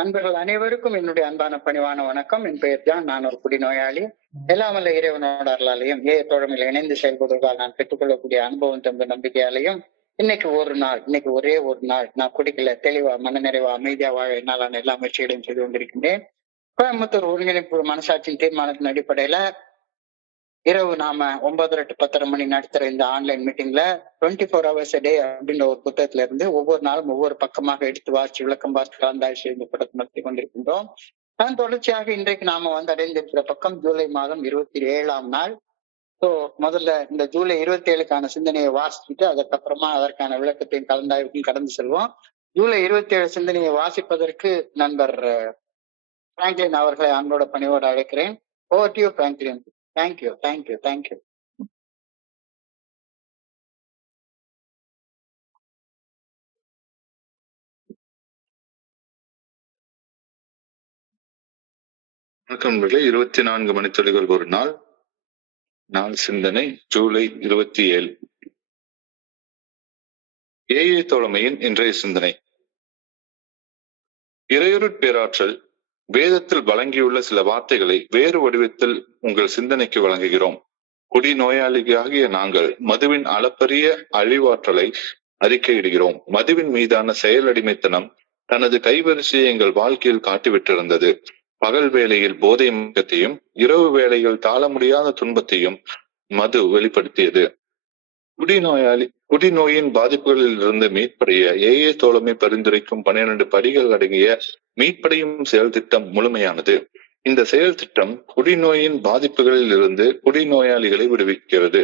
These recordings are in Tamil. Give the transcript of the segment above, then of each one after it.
நண்பர்கள் அனைவருக்கும் என்னுடைய அன்பான பணிவான வணக்கம். என் பெயர் ஜான். நான் ஒரு குடிநோயாளி. எல்லாம் வல்ல இறைவனோட அருளாலையும் தோழமையில் இணைந்து செயல்படுவதால் நான் பெற்றுக்கொள்ளக்கூடிய அனுபவம் தம்பு நம்பிக்கையாலையும் இன்னைக்கு ஒரே ஒரு நாள் நான் குடிக்கல, தெளிவா மனநிறைவா அமைதியா வாழ என்னாலான எல்லா முயற்சிகளையும் செய்து கொண்டிருக்கின்றேன். கோயம்புத்தூர் ஒருங்கிணைப்பு மனசாட்சியின் தீர்மானத்தின் அடிப்படையில இரவு நாம 9:30 to 10:30 மணி நடத்துற இந்த ஆன்லைன் மீட்டிங்ல 24 hours a day அப்படின்ற ஒரு புத்தகத்துல இருந்து ஒவ்வொரு நாளும் ஒவ்வொரு பக்கமாக எடுத்து வாசி விளக்கம் பார்த்து கலந்தாய்ச்சி இந்த படத்தை நடத்தி கொண்டிருக்கின்றோம். அதன் தொடர்ச்சியாக இன்றைக்கு நாம அடைந்திருக்கிற பக்கம் ஜூலை மாதம் 27ஆம் நாள். முதல்ல இந்த ஜூலை 27க்கான சிந்தனையை வாசிச்சுட்டு அதற்கப்புறமா அதற்கான விளக்கத்தையும் கலந்தாய்வுக்கும் கடந்து செல்வோம். ஜூலை 27 சிந்தனையை வாசிப்பதற்கு நண்பர் பிராங்க்லின் அவர்களை அன்போட பணியோடு அழைக்கிறேன். Over to you Franklin. Thank you. வணக்கம். 24 மணித்துளிகள் ஒரு நாள். நாள் சிந்தனை ஜூலை 27. ஏஏ தோழமையின் இன்றைய சிந்தனை. இறையருட் பேராற்றல் வேதத்தில் வழங்கியுள்ள சில வார்த்தைகளை வேறு வடிவத்தில் உங்கள் சிந்தனைக்கு வழங்குகிறோம். குடிநோயாளியாகிய நாங்கள் மதுவின் அளப்பரிய அழிவாற்றலை அறிக்கையிடுகிறோம். மதுவின் மீதான செயலடிமைத்தனம் தனது கைவரிசையை எங்கள் வாழ்க்கையில் காட்டிவிட்டிருந்தது. பகல் வேளையில் போதை முகத்தையும் இரவு வேளையில் தாழ முடியாத துன்பத்தையும் மது வெளிப்படுத்தியது. குடிநோயின் பாதிப்புகளில் இருந்து மீட்படைய ஏஏ தோழமை பரிந்துரைக்கும் 12 படிகள் அடங்கிய மீட்படையும் செயல் திட்டம் முழுமையானது. இந்த செயல் திட்டம் குடிநோயின் பாதிப்புகளில் இருந்து குடிநோயாளிகளை விடுவிக்கிறது.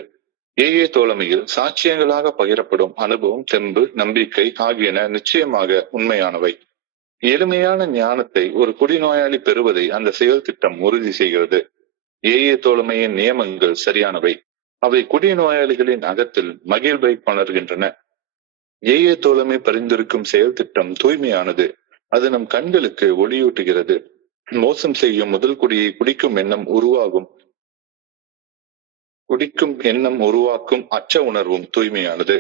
ஏஏ தோழமையில் சாட்சியங்களாக பகிரப்படும் அனுபவம், தெம்பு, நம்பிக்கை ஆகியன நிச்சயமாக உண்மையானவை. எளிமையான ஞானத்தை ஒரு குடிநோயாளி பெறுவதை அந்த செயல் திட்டம் உறுதி செய்கிறது. ஏஏ தோழமையின் நியமங்கள் சரியானவை. அவை குடிநோயாளிகளின் அகத்தில் மகிழ்வை கொணர்கின்றன. ஏஏ தோழமை பரிந்துரைக்கும் செயல் திட்டம் தூய்மையானது. அது நம் கண்களுக்கு ஒளியூட்டுகிறது. மோசம் செய்யும் முதல் குடியை குடிக்கும் எண்ணம் உருவாக்கும் அச்ச உணர்வும் தூய்மையானது.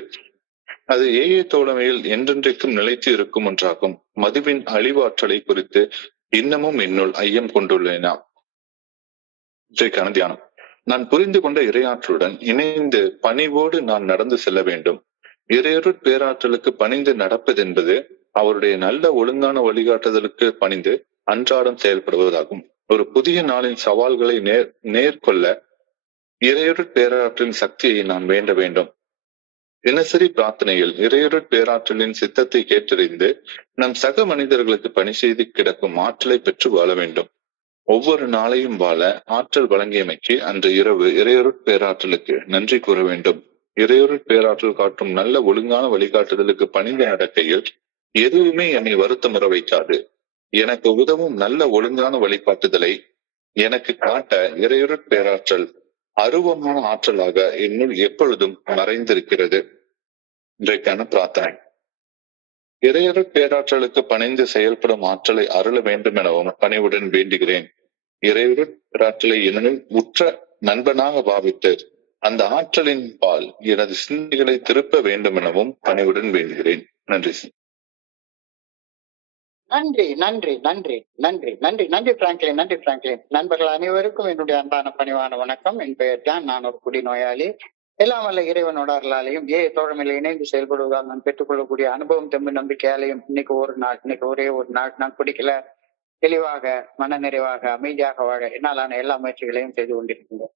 அது ஏஏ தோழமையில் என்றென்றைக்கும் நிலைத்து இருக்கும் ஒன்றாகும். மதுவின் அழிவாற்றலை குறித்து இன்னமும் என்னுள் ஐயம் கொண்டுள்ளேனா? இன்றைக்கான தியானம். நான் புரிந்து கொண்ட இறையாற்றலுடன் இணைந்து பணிவோடு நான் நடந்து செல்ல வேண்டும். இறையருட் பேராற்றலுக்கு பணிந்து நடப்பதென்பது அவருடைய நல்ல ஒழுங்கான வழிகாட்டுதலுக்கு பணிந்து அன்றாடம் செயல்படுவதாகும். ஒரு புதிய நாளின் சவால்களை நேர்கொள்ள இறையருட் பேராற்றலின் சக்தியை நான் வேண்ட வேண்டும். தினசரி பிரார்த்தனையில் இறையருட் பேராற்றலின் சித்தத்தை கேட்டறிந்து நம் சக மனிதர்களுக்கு பணி செய்து கிடக்கும் ஆற்றலை பெற்று வாழ வேண்டும். ஒவ்வொரு நாளையும் வாழ ஆற்றல் வழங்கியமைக்கு அன்று இரவு இறையருட் பேராற்றலுக்கு நன்றி கூற வேண்டும். இறையருட் பேராற்றல் காட்டும் நல்ல ஒழுங்கான வழிகாட்டுதலுக்கு பணிந்து நடக்கையில் எதுவுமே என்னை வருத்தமுற வைக்காது. எனக்கு உதவும் நல்ல ஒழுங்கான வழிகாட்டுதலை எனக்கு காட்ட இறையருட் பேராற்றல் அருவமான ஆற்றலாக என்னுள் எப்பொழுதும் மறைந்திருக்கிறது. இன்றைக்கான பிரார்த்தனை. இறையருட் பேராற்றலுக்கு பணிந்து செயல்படும் ஆற்றலை அருள வேண்டும் எனவும் பணிவுடன் வேண்டுகிறேன். இறையருட் பேராற்றலை என்னுள் உற்ற நண்பனாக பாவித்து அந்த ஆற்றலின் பால் எனது சிந்தனைகளை திருப்ப வேண்டும் எனவும் பணிவுடன் வேண்டுகிறேன். நன்றி. நன்றி பிராங்க்லின். நண்பர்கள் அனைவருக்கும் என்னுடைய அன்பான பணிவான வணக்கம். என் பெயர் ஜான். நான் ஒரு குடிநோயாளி. எல்லாம் வல்ல இறைவனோட அருளாலையும் தோழமையில் இணைந்து செயல்படுவதால் நான் பெற்றுக்கொள்ளக்கூடிய அனுபவம், தெம்பு, நம்பிக்கையாலையும் இன்னைக்கு ஒரே ஒரு நாள் நான் குடிக்கல, தெளிவாக மன நிறைவாக அமைதியாக வாழ என்னாலான எல்லா முயற்சிகளையும் செய்து கொண்டிருக்கின்றேன்.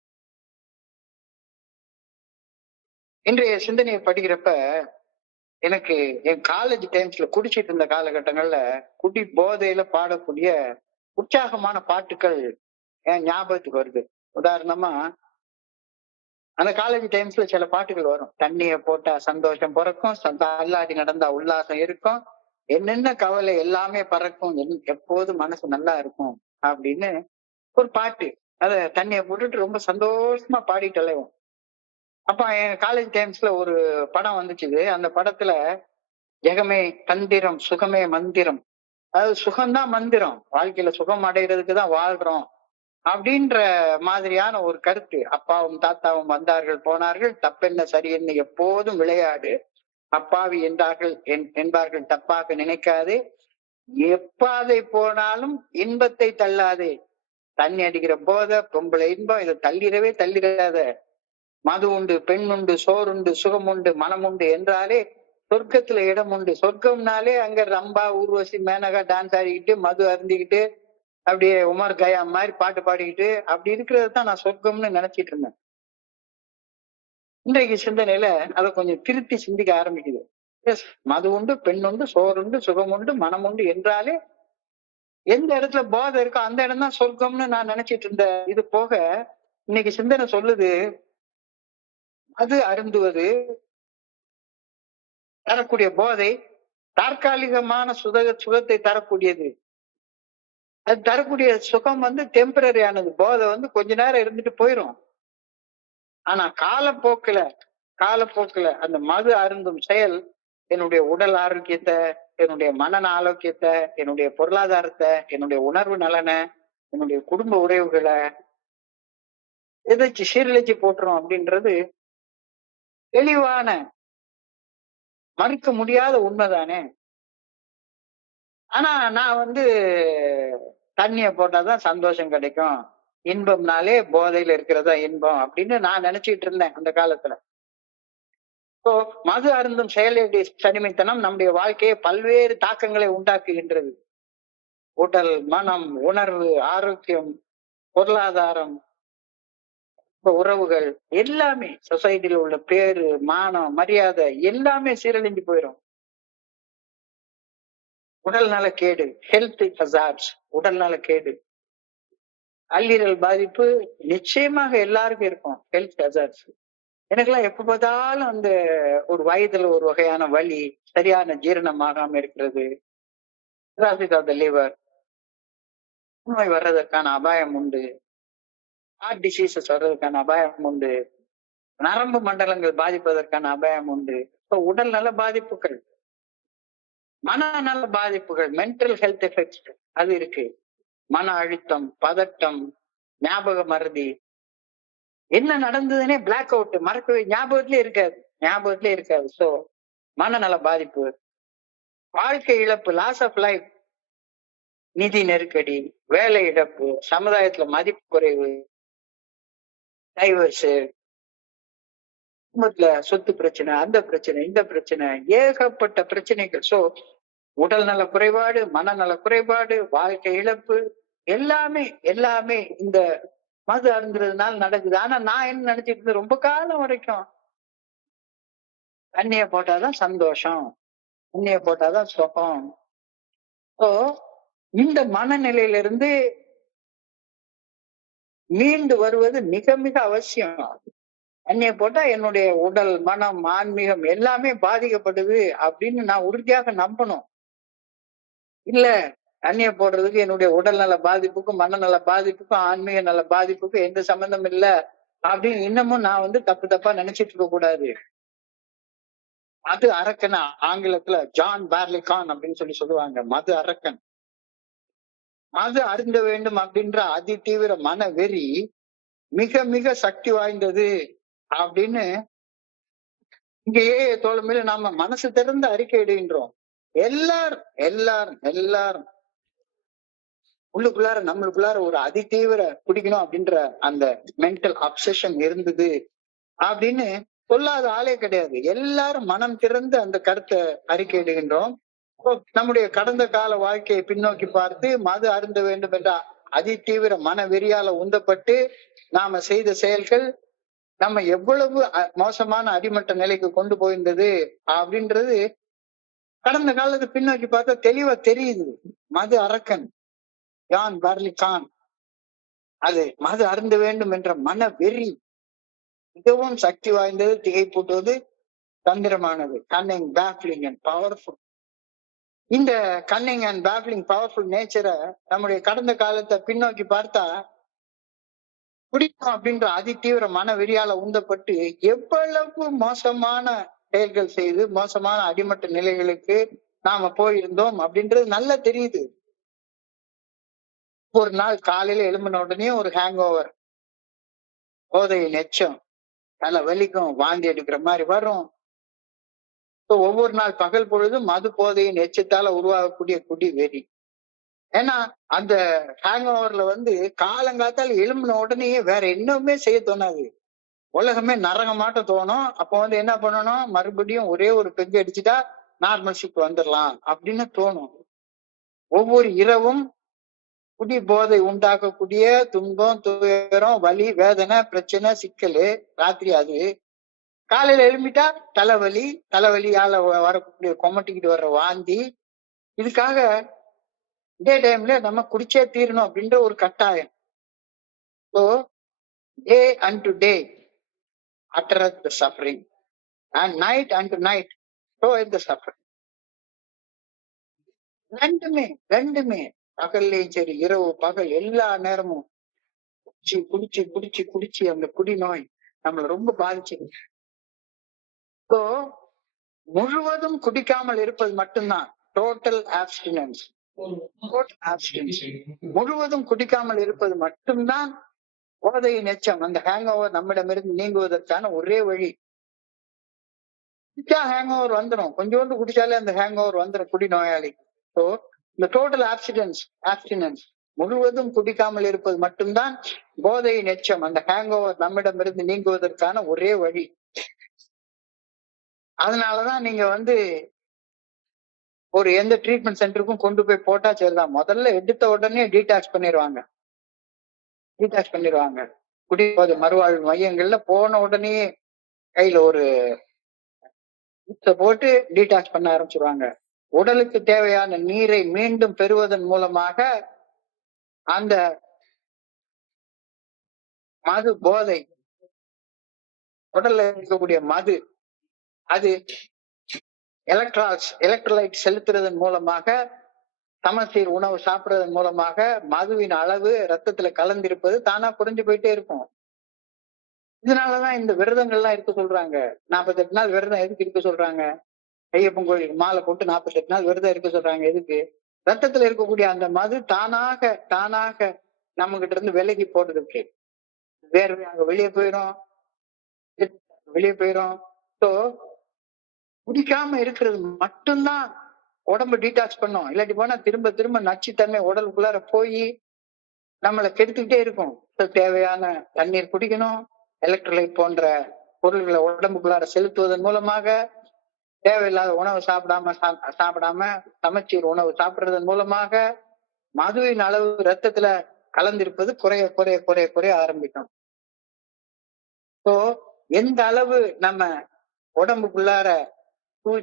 இன்றைய சிந்தனையை படிக்கிறப்ப எனக்கு என் காலேஜ் டைம்ஸ்ல குடிச்சிட்டு இருந்த காலகட்டங்கள்ல குடி போதையில பாடக்கூடிய உற்சாகமான பாட்டுகள் என் ஞாபகத்துக்கு வருது. உதாரணமா அந்த காலேஜ் டைம்ஸ்ல சில பாட்டுகள் வரும். தண்ணிய போட்டா சந்தோஷம் பிறக்கும், அல்லாடி நடந்தா உல்லாசம் இருக்கும், என்னென்ன கவலை எல்லாமே பறக்கும், எப்போது மனசு நல்லா இருக்கும் அப்படின்னு ஒரு பாட்டு. அத தண்ணிய போட்டுட்டு ரொம்ப சந்தோஷமா பாடிட்டு அலைவோம். அப்ப என் காலேஜ் டைம்ஸ்ல ஒரு படம் வந்துச்சு. அந்த படத்துல ஜெகமே தந்திரம் சுகமே மந்திரம், அதாவது சுகம்தான் மந்திரம், வாழ்க்கையில சுகம் அடைகிறதுக்கு தான் வாழ்றோம் அப்படின்ற மாதிரியான ஒரு கருத்து. அப்பாவும் தாத்தாவும் வந்தார்கள் போனார்கள், தப்பென்ன சரியென்ன எப்போதும் விளையாடு, அப்பாவி என்பார்கள் தப்பாக நினைக்காது, எப்பாதை போனாலும் இன்பத்தை தள்ளாதே. தண்ணி அடிக்கிற போதை, பொம்பளை இன்பம், இதை தள்ளிடாத. மது உண்டு, பெண் உண்டு, சோறுண்டு, சுகம் உண்டு, மனம் உண்டு என்றாலே சொர்க்கத்துல இடம் உண்டு. சொர்க்கம்னாலே அங்க ரம்பா, ஊர்வசி, மேனகா டான்ஸ் ஆடிக்கிட்டு, மது அருந்திக்கிட்டு, அப்படியே உமர் கயாம் மாதிரி பாட்டு பாடிக்கிட்டு அப்படி இருக்கிறது தான் நான் சொர்க்கம்னு நினைச்சிட்டு இருந்தேன். இன்றைக்கு சிந்தனையில அதை கொஞ்சம் திருத்தி சிந்திக்க ஆரம்பிக்குது. எஸ், மது உண்டு, பெண் உண்டு, சோறுண்டு, சுகம் உண்டு, மனம் உண்டு என்றாலே எந்த இடத்துல போதை இருக்கோ அந்த இடம் தான் சொர்க்கம்னு நான் நினைச்சிட்டு இருந்தேன். இது போக இன்னைக்கு சிந்தனை சொல்லுது, அது அருந்துவது தரக்கூடிய போதை தற்காலிகமான சுகத்தை தரக்கூடியது. அது தரக்கூடிய சுகம் டெம்பரரியானது. போதை கொஞ்ச நேரம் இருந்துட்டு போயிரும். ஆனா காலப்போக்குல அந்த மது அருந்தும் செயல் என்னுடைய உடல் ஆரோக்கியத்தை, என்னுடைய மன ஆரோக்கியத்தை, என்னுடைய பொருளாதாரத்தை, என்னுடைய உணர்வு நலனை, என்னுடைய குடும்ப உறவுகளை எதாச்சும் சீரழிச்சு போட்டுரும் அப்படின்றது தெளிவான, மறுக்க முடியாத உண்மைதானே. ஆனா நான் தண்ணிய போட்டாதான் சந்தோஷம் கிடைக்கும், இன்பம்னாலே போதையில இருக்கிறதா இன்பம் அப்படின்னு நான் நினைச்சிட்டு இருந்தேன் அந்த காலத்துல. இப்போ மது அருந்தும் செயலுடைய தனிமைத்தனம் நம்முடைய வாழ்க்கையை பல்வேறு தாக்கங்களை உண்டாக்குகின்றது. உடல், மனம், உணர்வு, ஆரோக்கியம், பொருளாதாரம், உறவுகள் எல்லாமே, சொசைட்டில உள்ள பேரு, மானம், மரியாதை எல்லாமே சீரழிஞ்சு போயிடும். உடல் நலக்கேடு, ஹெல்த் ஹசார்ட்ஸ், உடல் நலக்கேடு, கல்லீரல் பாதிப்பு நிச்சயமாக எல்லாருக்கும் இருக்கும். ஹெல்த் ஹசார்ட்ஸ் எனக்கெல்லாம் எப்ப பார்த்தாலும் ஒரு வயதுல ஒரு வகையான வலி, சரியான ஜீரணமாகாம இருக்கிறது, லிவர் நோய் வர்றதற்கான அபாயம் உண்டு, ஹார்ட் டிசீசஸ் வர்றதுக்கான அபாயம் உண்டு, நரம்பு மண்டலங்கள் பாதிப்பதற்கான அபாயம் உண்டு. இப்போ உடல் நல பாதிப்புகள், மனநல பாதிப்புகள், மென்டல் ஹெல்த் எஃபெக்ட்ஸ் அது இருக்கு. மன அழுத்தம், பதட்டம், ஞாபக மறதி, என்ன நடந்ததுன்னே பிளாக் அவுட், மறக்கவே ஞாபகத்திலே இருக்காது. சோ மனநல பாதிப்பு, வாழ்க்கை இழப்பு, லாஸ் ஆஃப் லைஃப், நிதி நெருக்கடி, வேலை இழப்பு, சமுதாயத்துல மதிப்பு குறைவு, டைவர்ஸ், குடும்பத்துல சொத்து பிரச்சனை, அந்த பிரச்சனை, இந்த பிரச்சனை, ஏகப்பட்ட பிரச்சனைகள். சோ உடல் நல குறைபாடு, மனநல குறைபாடு, வாழ்க்கை இழப்பு எல்லாமே இந்த மது அருந்துறதுனால நடக்குது. ஆனா நான் என்ன நினைச்சிட்டு இருந்தேன் ரொம்ப காலம் வரைக்கும், தண்ணிய போட்டாதான் சந்தோஷம், தண்ணிய போட்டாதான் சுகம். இந்த மனநிலையிலிருந்து மீண்டு வருவது மிக மிக அவசியம். தண்ணிய போட்டா என்னுடைய உடல், மனம், ஆன்மீகம் எல்லாமே பாதிக்கப்படுது அப்படின்னு நான் உறுதியாக நம்பணும். இல்ல, தண்ணிய போடுறதுக்கு என்னுடைய உடல் நல பாதிப்புக்கும், மனநல பாதிப்புக்கும், ஆன்மீக நல பாதிப்புக்கும் எந்த சம்பந்தம் இல்ல அப்படின்னு இன்னமும் நான் தப்பா நினைச்சிட்டு இருக்க கூடாது. மது அரக்கன், ஆங்கிலத்துல ஜான் பார்லிகான் அப்படின்னு சொல்லுவாங்க. மது அரக்கன், மது அருந்த வேண்டும் அப்படின்ற அதி தீவிர மன வெறி மிக மிக சக்தி வாய்ந்தது அப்படின்னு இங்கேயே தோழமையில நாம மனசு திறந்து அறிக்கை இடுகின்றோம். எல்லாரும் உள்ளுக்குள்ளார, நம்மளுக்குள்ளார ஒரு அதி தீவிர குடிக்கணும் அப்படின்ற அந்த மென்டல் அப்சஷன் இருந்தது அப்படின்னு சொல்லாத ஆளே கிடையாது. எல்லாரும் மனம் திறந்து அந்த கருத்தை அறிக்கை இடுகின்றோம். நம்முடைய கடந்த கால வாழ்க்கையை பின்னோக்கி பார்த்து மது அருந்த வேண்டும் என்ற அதி தீவிர மன வெறியால உந்தப்பட்டு நாம செய்த செயல்கள் நம்ம எவ்வளவு மோசமான அடிமட்ட நிலைக்கு கொண்டு போயிருந்தது அப்படின்றது கடந்த காலத்து பின்னோக்கி பார்த்தா தெளிவா தெரியுது. மது அரக்கன் ஜான் பார்லிகான், அது மது அருந்த வேண்டும் என்ற மன வெறி மிகவும் சக்தி வாய்ந்தது, திகைப்பூட்டுவது, தந்திரமானது, கன்னிங், பேஃப்லிங் அண்ட் பவர்ஃபுல். இந்த கன்னிங் அண்ட் பேஃப்லிங் பவர்ஃபுல் நேச்சரை நம்முடைய கடந்த காலத்தை பின்னோக்கி பார்த்தா குடிக்கும் அப்படின்ற அதி தீவிர மன வெறியால உந்தப்பட்டு எவ்வளவு மோசமான செயல்கள் செய்து மோசமான அடிமட்ட நிலைகளுக்கு நாம போயிருந்தோம் அப்படின்றது நல்லா தெரியுது. ஒரு நாள் காலையில எழும்பின உடனே ஒரு ஹேங் ஓவர், போதையின் எச்சம், தலை வலிக்கும், வாந்தி எடுக்கிற மாதிரி வரும். ஒவ்வொரு நாள் பகல் பொழுதும் மது போதையின் எச்சத்தால உருவாகக்கூடிய குடி வெறி. ஏன்னா அந்த ஹேங் ஓவர்ல வந்து காலங்காத்தால எழும்பின உடனே வேற என்னவுமே செய்ய தோணாது. உலகமே நரகமாட்ட தோணும். அப்ப வந்து என்ன பண்ணணும், மறுபடியும் ஒரே ஒரு பெக் அடிச்சுட்டா நார்மல்ஷிப் வந்துடலாம் அப்படின்னு தோணும். ஒவ்வொரு இரவும் குடி போதை உண்டாக்கக்கூடிய துன்பம், துயரம், வலி, வேதனை, பிரச்சனை, சிக்கலு, ராத்திரி அது. காலையில எழும்பிட்டா தலைவலி, தலைவலியால வரக்கூடிய கொமட்டிக்கிட்டு வர்ற வாந்தி. இதுக்காக டே டைம்ல நம்ம குடிச்சே தீரணும் அப்படின்ற ஒரு கட்டாயம். So day and day uttereth the suffering and night unto night showeth the suffering. ரெண்டுமே ரெண்டுமே பகல்லையும் சரி இரவு பகல் எல்லா நேரமும் குடிச்சு குடிச்சு குடிச்சு குடிச்சு அந்த குடி நோய் நம்மள ரொம்ப பாதிச்சிருக்கு. இப்போ முழுவதும் குடிக்காமல் இருப்பது மட்டும்தான் டோட்டல் ஆப்ஸ்டினன்ஸ். முழுவதும் குடிக்காமல் இருப்பது மட்டும்தான் போதையின் எச்சம், அந்த ஹேங் ஓவர் நம்மிடமிருந்து நீங்குவதற்கான ஒரே வழி. குடிச்சா ஹேங் ஓவர் வந்துடும், கொஞ்சோண்டு குடிச்சாலே அந்த ஹேங் ஓவர் வந்துடும் குடி நோயாளி. ஸோ இந்த டோட்டல் ஆப்ஸ்டினன்ஸ் முழுவதும் குடிக்காமல் இருப்பது மட்டும்தான் போதையின் எச்சம், அந்த ஹேங் ஓவர் நம்மிடமிருந்து நீங்குவதற்கான ஒரே வழி. அதனாலதான் நீங்க வந்து ஒரு எந்த ட்ரீட்மெண்ட் சென்டருக்கும் கொண்டு போய் போட்டா சரிதான், முதல்ல எடுத்த உடனே டீடாக்ஸ் பண்ணிடுவாங்க. குடிபோதை மறுவாழ்வு மையங்கள்ல போன உடனே கையில ஒரு போட்டு டீடாக்ஸ் பண்ண ஆரம்பிச்சிருவாங்க. உடலுக்கு தேவையான நீரை மீண்டும் பெறுவதன் மூலமாக அந்த மது போதை, உடல்ல இருக்கக்கூடிய மது, அது எலக்ட்ரோலைட் செலுத்துறதன் மூலமாக, சமச்சீர் உணவு சாப்பிடுறதன் மூலமாக மதுவின் அளவு ரத்தத்துல கலந்திருப்பது தானா குறைஞ்சு போயிட்டே இருக்கும். இதனாலதான் இந்த விரதங்கள்லாம் இருக்க சொல்றாங்க. 48 நாள் விரதம் எதுக்கு இருக்க சொல்றாங்க? ஐயப்பன் கோயிலுக்கு மாலை போட்டு 48 நாள் விரதம் இருக்க சொல்றாங்க. எதுக்கு? ரத்தத்துல இருக்கக்கூடிய அந்த மது தானாக நம்ம கிட்ட இருந்து விலகி போடுறதுக்கு. வேர்வை அங்க வெளியே போயிடும். ஸோ குடிக்காம இருக்கிறது மட்டும்தான் உடம்பு டீடாக்ஸ் பண்ணும். இல்லாட்டி போனா திரும்ப திரும்ப நச்சுத்தன்மை உடலுக்குள்ளார போய் நம்மளை கெடுத்துக்கிட்டே இருக்கும். தேவையான தண்ணீர் குடிக்கணும், எலக்ட்ரோலைட் போன்ற பொருள்களை உடம்புக்குள்ளார செலுத்துவதன் மூலமாக, தேவையில்லாத உணவு சாப்பிடாம சமச்சீர் உணவு சாப்பிடுறதன் மூலமாக மதுவின் அளவு ரத்தத்துல கலந்திருப்பது குறைய குறைய குறைய குறைய ஆரம்பிக்கும். ஸோ எந்த அளவு நம்ம உடம்புக்குள்ளார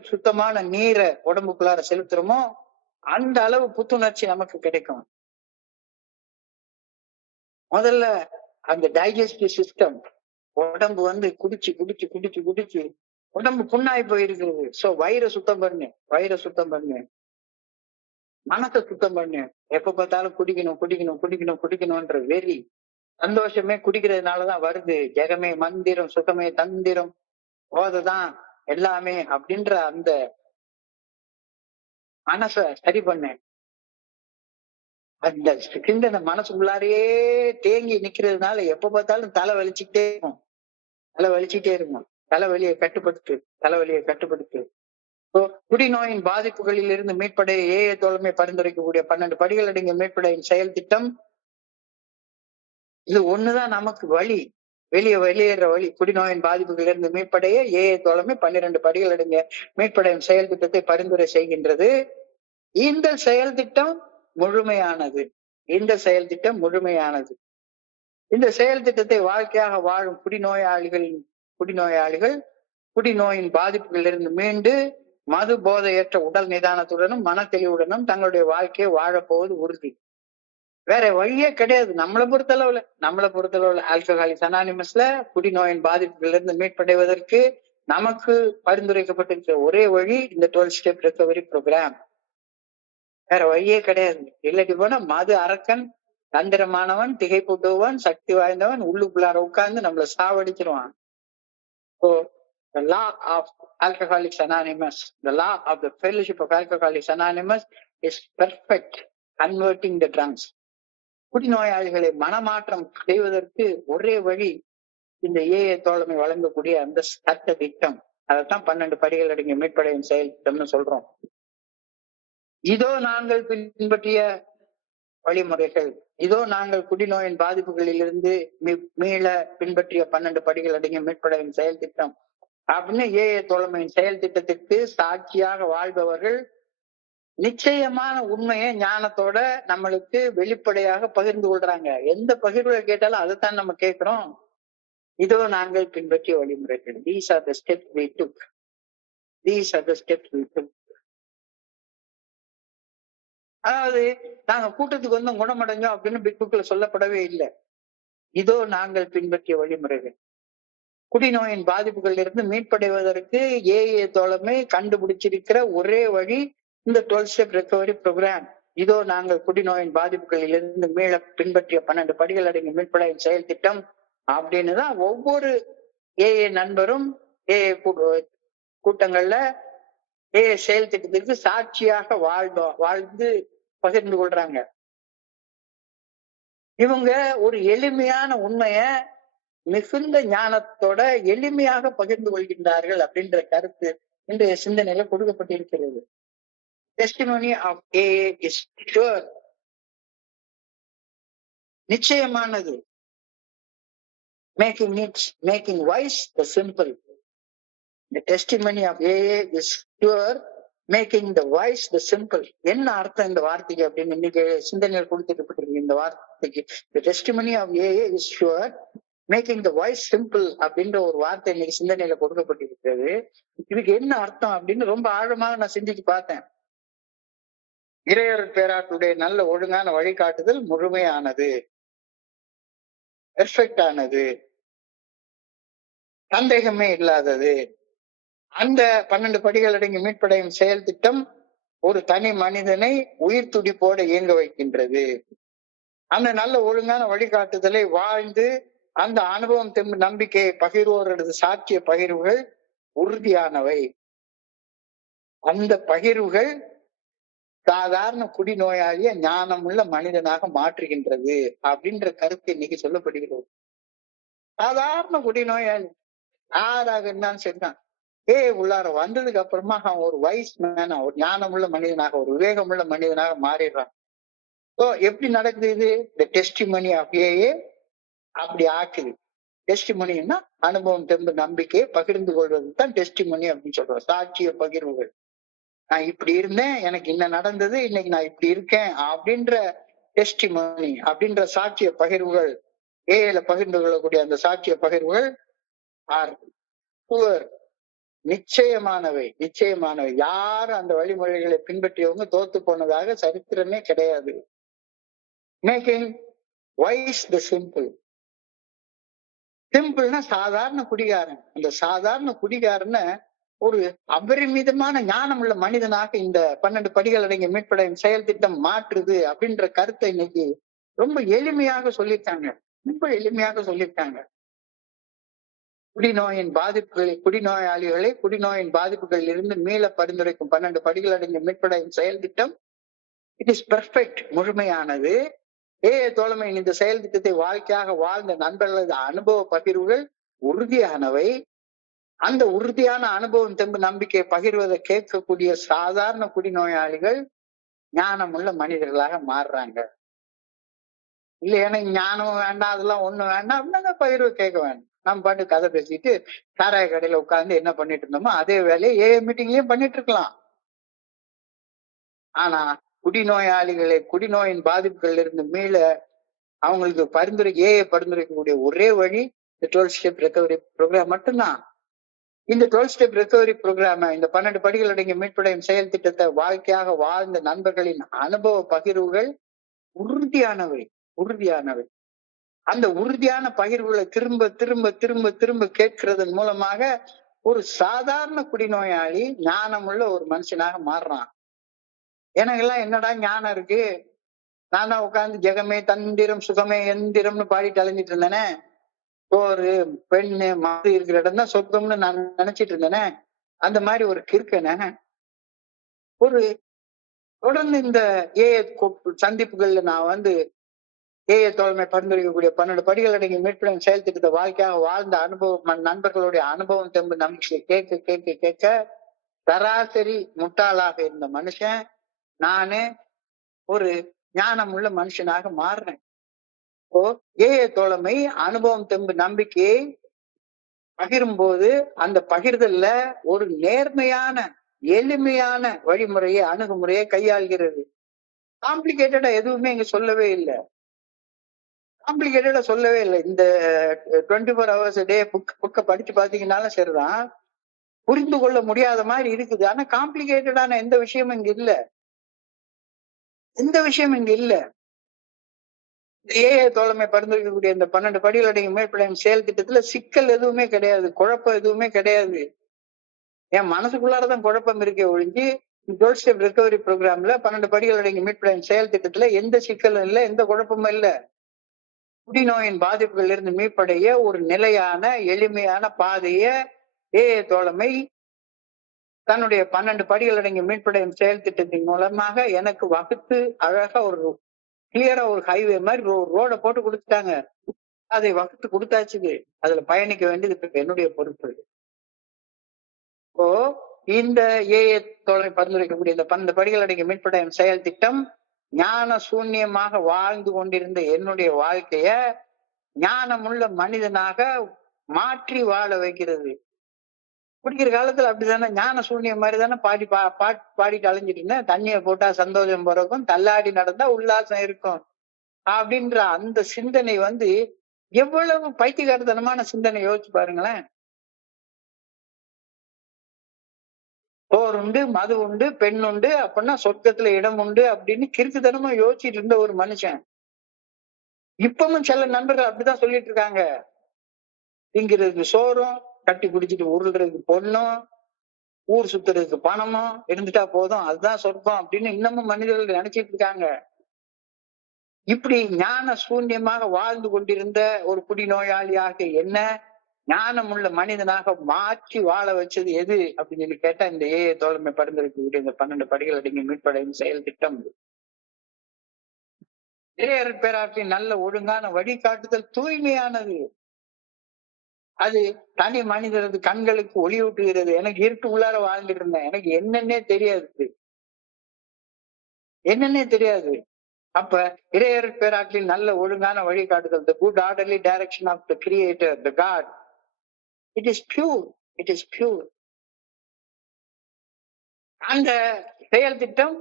சுத்தமான நீரை உடம்புக்குள்ளார செலுத்துறோமோ அந்த அளவு புத்துணர்ச்சி நமக்கு கிடைக்கும். முதல்ல அந்த டைஜஸ்டிவ் சிஸ்டம், உடம்பு வந்து குடிச்சு குடிச்சு குடிச்சு குடிச்சு உடம்பு புண்ணாய் போயிருக்கிறது. சோ வயிறை சுத்தம் பண்ணு, மனசை சுத்தம் பண்ணு. எப்ப பார்த்தாலும் குடிக்கணும்ன்ற வெறி, சந்தோஷமே குடிக்கிறதுனாலதான் வருது. ஜெகமே மந்திரம், சுகமே தந்திரம், போதைதான் எல்லாமே அப்படின்ற அந்த மனசை சரி பண்ணு. அந்த சிந்தனை மனசுக்குள்ளாரையே தேங்கி நிக்கிறதுனால எப்ப பார்த்தாலும் தலை வலிச்சுக்கிட்டே இருக்கும். தலைவலியை கட்டுப்படுத்து. குடிநோயின் பாதிப்புகளில் இருந்து மீட்படைய ஏஏ தோழமை பரிந்துரைக்கக்கூடிய 12 படிகள் அடங்கிய மீட்படையின் செயல் திட்டம். இது ஒண்ணுதான் நமக்கு வழி, வெளியேற வழி. குடிநோயின் பாதிப்புகளில் இருந்து மீட்படைய ஏஏ தோழமை 12 படிகள் அடங்கிய மீட்படையின் செயல் திட்டத்தை பரிந்துரை செய்கின்றது. இந்த செயல் திட்டம் முழுமையானது. இந்த செயல் திட்டத்தை வாழ்க்கையாக வாழும் குடிநோயாளிகள் குடிநோயின் பாதிப்புகளிலிருந்து மீண்டு மது போதையற்ற உடல் நிதானத்துடனும் மன தெளிவுடனும் தங்களுடைய வாழ்க்கையை வாழப்போவது உறுதி. வேற வழியே கிடையாது. நம்மளை பொறுத்தளவுல ஆல்கஹாலிக்ஸ் அனானிமஸ்ல குடிநோயின் பாதிப்புகளிலிருந்து மீட்படைவதற்கு நமக்கு பரிந்துரைக்கப்பட்டிருக்கிற ஒரே வழி இந்த 12 ஸ்டெப் ரெக்கவரி ப்ரோக்ராம். வேற வழியே கிடையாது. இல்லாட்டி போனா மது அரக்கன், தந்திரமானவன், திகைப்பூட்டுவன், சக்தி வாய்ந்தவன் உள்ளுக்குள்ளார உட்கார்ந்து நம்மளை சாவடிச்சிருவான். So the law of Alcoholics Anonymous, the law of the Fellowship of Alcoholics Anonymous is perfect, converting the drunks. குடிநோயாளிகளை மனமாற்றம் செய்வதற்கு ஒரே வழி இந்த ஏஏ தோழமை வழங்கக்கூடிய அந்த சட்ட திட்டம். அதைத்தான் 12 படிகள் அடங்கிய மீட்படையின் செயல் திட்டம்னு சொல்றோம். இதோ நாங்கள் பின்பற்றிய வழிமுறைகள். இதோ நாங்கள் குடிநோயின் பாதிப்புகளில் இருந்து மீள பின்பற்றிய 12 படிகள் அடங்கிய மீட்படையும் செயல் திட்டம் அப்படின்னு ஏஏ தோழமையின் செயல் திட்டத்திற்கு சாட்சியாக வாழ்பவர்கள் நிச்சயமான உண்மையை ஞானத்தோட நம்மளுக்கு வெளிப்படையாக பகிர்ந்து கொள்றாங்க. எந்த பகிர்வுகளை கேட்டாலும் அதைத்தான் நம்ம கேட்கிறோம். இதோ நாங்கள் பின்பற்றிய வழிமுறைகள். These are the steps we took. These are the steps we took. அதாவது நாங்க கூட்டத்துக்கு வந்து குணமடைஞ்சோம் அப்படின்னு பிக் புக்ல சொல்லப்படவே இல்லை. இதோ நாங்கள் பின்பற்றிய வழிமுறைகள். குடிநோயின் பாதிப்புகளில் இருந்து மீட்படைவதற்கு ஏஏ தோழமை கண்டுபிடிச்சிருக்கிற ஒரே வழி இந்த 12 ஸ்டெப் ரெக்கவரி ப்ரோக்ராம். இதோ நாங்கள் குடிநோயின் பாதிப்புகளில் இருந்து மீள பின்பற்றிய 12 படிகள் அடங்கிய மீட்படையும் செயல் திட்டம் அப்படின்னு தான் ஒவ்வொரு ஏஏ நண்பரும் ஏஏ கூட்டங்கள்ல ஏஏ செயல் திட்டத்திற்கு சாட்சியாக வாழ்ந்து பகிர்ந்து கொள்றாங்க. இவங்க ஒரு எளிமையான உண்மைய மிகுந்த ஞானத்தோட எளிமையாக பகிர்ந்து கொள்கின்றார்கள் அப்படின்ற கருத்து இன்றைய சிந்தனையில கொடுக்கப்பட்டிருக்கிறது. Testimony of AA is sure. நிச்சயமானது. Making wise the simple. The testimony of AA is sure. Making the wise the simple. என்ன அர்த்தம் இந்த வார்த்தைக்கு அப்படின்னு இன்னைக்கு சிந்தனையில் கொடுத்துட்டு இந்த வார்த்தைக்கு. The testimony of AA is sure. Making the wise simple அப்படின்ற ஒரு வார்த்தை இன்னைக்கு சிந்தனையில கொடுக்கப்பட்டிருக்கிறது. இதுக்கு என்ன அர்த்தம் அப்படின்னு ரொம்ப ஆழமாக நான் சிந்திச்சு பார்த்தேன். இறையர் பேராட்டுடைய நல்ல ஒழுங்கான வழிகாட்டுதல் முழுமையானது, பெர்ஃபெக்ட் ஆனது, சந்தேகமே இல்லாதது. அந்த 12 படிகள் அடங்கி மீட்படையும் செயல் திட்டம் ஒரு தனி மனிதனை உயிர் துடிப்போட இயங்க வைக்கின்றது. அந்த நல்ல ஒழுங்கான வழிகாட்டுதலை வாழ்ந்து அந்த அனுபவம் நம்பிக்கையை பகிர்வோரது சாட்சிய பகிர்வுகள் உறுதியானவை. அந்த பகிர்வுகள் சாதாரண குடிநோயாளிய ஞானமுள்ள மனிதனாக மாற்றுகின்றது அப்படின்ற கருத்து இன்னைக்கு சொல்லப்படுகிறது. சாதாரண குடிநோயாளி யாராக இருந்தாலும் சரிதான், உள்ளார வந்ததுக்கு அப்புறமா அவன் ஒரு வைஸ் மேனா, ஒரு ஞானமுள்ள மனிதனாக, ஒரு விவேகமுள்ள மனிதனாக மாறிடுறான். எப்படி நடக்குது இது? தி டெஸ்டிமனி ஆஃப் ஏஏ அப்படி ஆக்குது. டெஸ்டிமனின்னா அனுபவம் தெம்பு நம்பிக்கையை பகிர்ந்து கொள்வது தான் டெஸ்டிமனி அப்படின்னு சொல்றோம். சாட்சிய பகிர்வுகள். நான் இப்படி இருந்தேன், எனக்கு என்ன நடந்தது, இன்னைக்கு நான் இப்படி இருக்கேன் அப்படின்ற டெஸ்டிமனி அப்படின்ற சாட்சிய பகிர்வுகள், ஏஏல பகிர்ந்து கொள்ளக்கூடிய அந்த சாட்சிய பகிர்வுகள் ஆர் புவர், நிச்சயமானவை. யாரும் அந்த வழிமுறைகளை பின்பற்றியவங்க தோத்து போனதாக சரித்திரமே கிடையாது. மேக்கிங் வைஸ் தி சிம்பிள். சிம்பிள்னா சாதாரண குடிகாரன். அந்த சாதாரண குடிகாரனை ஒரு அபரிமிதமான ஞானம் உள்ள மனிதனாக இந்த 12 படிகள் அடங்கிய மீட்படையும் செயல் திட்டம் மாற்றுது அப்படின்ற கருத்தை இன்னைக்கு ரொம்ப எளிமையாக சொல்லியிருக்காங்க. குடிநோயின் பாதிப்புகளில் இருந்து மீள பரிந்துரைக்கும் 12 படிகள் அடங்கிய மீட்படையும் செயல் திட்டம் இட் இஸ் பெர்ஃபெக்ட், முழுமையானது. ஏஏ தோழமையின் இந்த செயல் திட்டத்தை வாழ்க்கையாக வாழ்ந்த நண்பர்களது அனுபவ பகிர்வுகள் உறுதியானவை. அந்த உறுதியான அனுபவம் தெம்பு நம்பிக்கையை பகிர்வதை கேட்கக்கூடிய சாதாரண குடிநோயாளிகள் ஞானமுள்ள மனிதர்களாக மாறுறாங்க. இல்ல எனக்கு ஞானம் வேண்டாம், அதெல்லாம் ஒண்ணும் வேண்டாம் அப்படின்னா பகிர்வு கேட்க வேண்டாம். நம்ம பாட்டு கதை பேசிட்டு சாராய கடையில உட்கார்ந்து என்ன பண்ணிட்டு இருந்தோமோ அதே வேலையை ஏஏ மீட்டிங்லயும் பண்ணிட்டு இருக்கலாம். ஆனா குடிநோயின் பாதிப்புகள் இருந்து மீள அவங்களுக்கு ஏஏ பரிந்துரைக்கக்கூடிய ஒரே வழி இந்த 12 ஸ்டெப் ரெக்கவரி ப்ரோக்ராம் மட்டும்தான். இந்த 12 ஸ்டெப் ரெக்கவரி ப்ரோக்ராம, இந்த 12 படிகள் அடங்கிய மீட்படையும் செயல் திட்டத்தை வாழ்க்கையாக வாழ்ந்த நண்பர்களின் அனுபவ பகிர்வுகள் உறுதியானவை. அந்த உறுதியான பகிர்வுகளை திரும்ப திரும்ப திரும்ப திரும்ப கேட்கறதன் மூலமாக ஒரு சாதாரண குடிநோயாளி ஞானமுள்ள ஒரு மனுஷனாக மாறுறான். எனக்கெல்லாம் என்னடா ஞானம் இருக்கு, நான் தான் உட்கார்ந்து ஜெகமே தந்திரம் சுகமே எந்திரம்னு பாடிட்டு அலைஞ்சிட்டு இருந்தேனே, ஒரு பெண்ணு மது இருக்கிற இடம் தான் சொர்க்கம்னு நான் நினைச்சிட்டு இருந்தேனே, அந்த மாதிரி ஒரு கிறுக்கன ஒரு தொடர்ந்து இந்த ஏஏ சந்திப்புகள்ல நான் ஏஏ தோழமை பரிந்துரைக்கக்கூடிய 12 படிகள் அடங்கிய மீட்புடன் செயல் திட்டத்தை வாழ்க்கையாக வாழ்ந்த அனுபவம் நண்பர்களுடைய அனுபவம் தெம்பு நம்பிக்கை கேட்க கேட்க கேட்க சராசரி முட்டாளாக இருந்த மனுஷன் நானு ஒரு ஞானம் உள்ள மனுஷனாக மாறுறேன். இப்போ ஏஏ தோழமை அனுபவம் தெம்பு நம்பிக்கையை பகிரும் போது அந்த பகிர்தல்ல ஒரு நேர்மையான எளிமையான வழிமுறையை அணுகுமுறையை கையாள்கிறது. காம்ப்ளிகேட்டடா எதுவுமே இங்க சொல்லவே இல்லை. காம்ப்ளிகேட்டடா சொல்லவே இல்லை. இந்த 24 hours டே புக்க படிச்சு பாத்தீங்கன்னாலும் சரிதான், புரிந்து கொள்ள முடியாத மாதிரி இருக்குது. ஆனா காம்ப்ளிகேட்டடான எந்த விஷயமும் இங்க இல்ல. எந்த விஷயம் இங்க இல்ல. ஏஏ தோழமை பரிந்துரைக்கக்கூடிய இந்த 12 படிகள் அடங்கிய மேற்படியும் செயல் திட்டத்துல சிக்கல் எதுவுமே கிடையாது, குழப்பம் எதுவுமே கிடையாது. என் மனசுக்குள்ளாரதான் குழப்பம் இருக்கே ஒழிஞ்சு 12 ஸ்டெப் ரெக்கவரி ப்ரோக்ராம்ல 12 படிகள் அடங்கிய மீட்படையும் செயல் திட்டத்துல எந்த சிக்கலும் இல்லை, எந்த குழப்பமும் இல்லை. குடிநோயின் பாதிப்புகள் இருந்து மீட்படைய ஒரு நிலையான எளிமையான பாதைய ஏஏ தோழமை தன்னுடைய 12 படிகள் அடங்கிய மீட்படையும் செயல் திட்டத்தின் மூலமாக எனக்கு வகுத்து அழகா ஒரு கிளியரா ஒரு ஹைவே மாதிரி ரோட போட்டு கொடுத்துட்டாங்க. அதை வகுத்து கொடுத்தாச்சு. அதுல பயணிக்க வேண்டியது இப்ப என்னுடைய பொறுப்பு. இப்போ இந்த ஏஏ தோழமை பரிந்துரைக்கக்கூடிய இந்த 12 படிகள் அடங்கிய மீட்படையும் செயல் திட்டம் ஞான சூன்யமாக வாழ்ந்து கொண்டிருந்த என்னுடைய வாழ்க்கைய ஞானமுள்ள மனிதனாக மாற்றி வாழ வைக்கிறது. குடிக்கிற காலத்துல அப்படித்தானே ஞான சூன்யம் மாதிரி தானே பாடிட்டு அலைஞ்சிட்டு இருந்தேன். தண்ணியை போட்டா சந்தோஷம் பிறக்கும், தள்ளாடி நடந்தா உல்லாசம் இருக்கும் அப்படின்ற அந்த சிந்தனை எவ்வளவு பைத்தியகாரத்தனமான சிந்தனை யோசிச்சு பாருங்களேன். போர் உண்டு, மது உண்டு, பெண் உண்டு, அப்படின்னா சொர்க்கத்துல இடம் உண்டு அப்படின்னு கிறுக்குத்தனமா யோசிச்சுட்டு இருந்த ஒரு மனுஷன் இப்பவும் சில நண்பர்கள் அப்படிதான் சொல்லிட்டு இருக்காங்க. திங்கிறதுக்கு சோறும், கட்டி குடிச்சிட்டு உருள்றதுக்கு பொண்ணும், ஊர் சுத்துறதுக்கு பணமும் இருந்துட்டா போதும், அதுதான் சொர்க்கம் அப்படின்னு இன்னமும் மனிதர்கள் நினைச்சிட்டு இருக்காங்க. இப்படி ஞான சூன்யமாக வாழ்ந்து கொண்டிருந்த ஒரு குடிநோயாளியாக என்ன ஞானம் உள்ள மனிதனாக மாற்றி வாழ வச்சது எது அப்படின்னு சொல்லி கேட்டா இந்த ஏஏ தோழமை பரிந்துரைக்கக்கூடிய இந்த 12 படிகள் அடங்கிய மீட்படையும் செயல் திட்டம். இறையர் பேராற்றின் நல்ல ஒழுங்கான வழிகாட்டுதல் தூய்மையானது. அது தனி மனிதரது கண்களுக்கு ஒளியூட்டுகிறது. எனக்கு இருட்டு உள்ளார வாழ்ந்துட்டு இருந்தேன், எனக்கு என்னன்னே தெரியாது. அப்ப இறையர் பேராற்றின் நல்ல ஒழுங்கான வழிகாட்டுதல், the good orderly direction of the creator, the God, it is pure. அந்த செயல் திட்டம்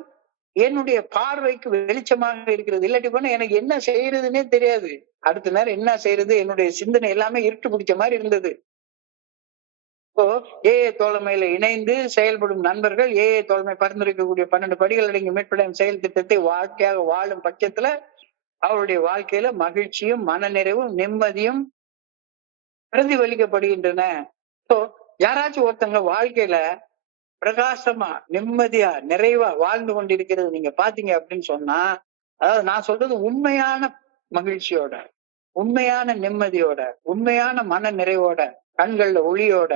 என்னுடைய பார்வைக்கு வெளிச்சமாக இருக்கிறது. இல்லாட்டி போனா எனக்கு என்ன செய்யறதுன்னே தெரியாது. அடுத்த நேரம் என்ன செய்யறது, என்னுடைய சிந்தனை எல்லாமே இருட்டு பிடிச்ச மாதிரி இருந்தது. இப்போ ஏஏ தோழமையில இணைந்து செயல்படும் நண்பர்கள் ஏஏ தோழமை பரிந்துரைக்கக்கூடிய 12 படிகள் அடங்கிய மீட்படையும் செயல் திட்டத்தை வாழ்க்கையாக வாழும் பட்சத்துல அவருடைய வாழ்க்கையில மகிழ்ச்சியும் மனநிறைவும் நிம்மதியும் பிரதிபலிக்கப்படுகின்றன. இப்போ யாராச்சும் ஒருத்தங்க வாழ்க்கையில பிரகாசமா நிம்மதியா நிறைவா வாழ்ந்து கொண்டிருக்கிறது நீங்க பாத்தீங்க அப்படின்னு சொன்னா, அதாவது நான் சொல்றது உண்மையான மகிழ்ச்சியோட, உண்மையான நிம்மதியோட, உண்மையான மன நிறைவோட, கண்கள்ல ஒளியோட,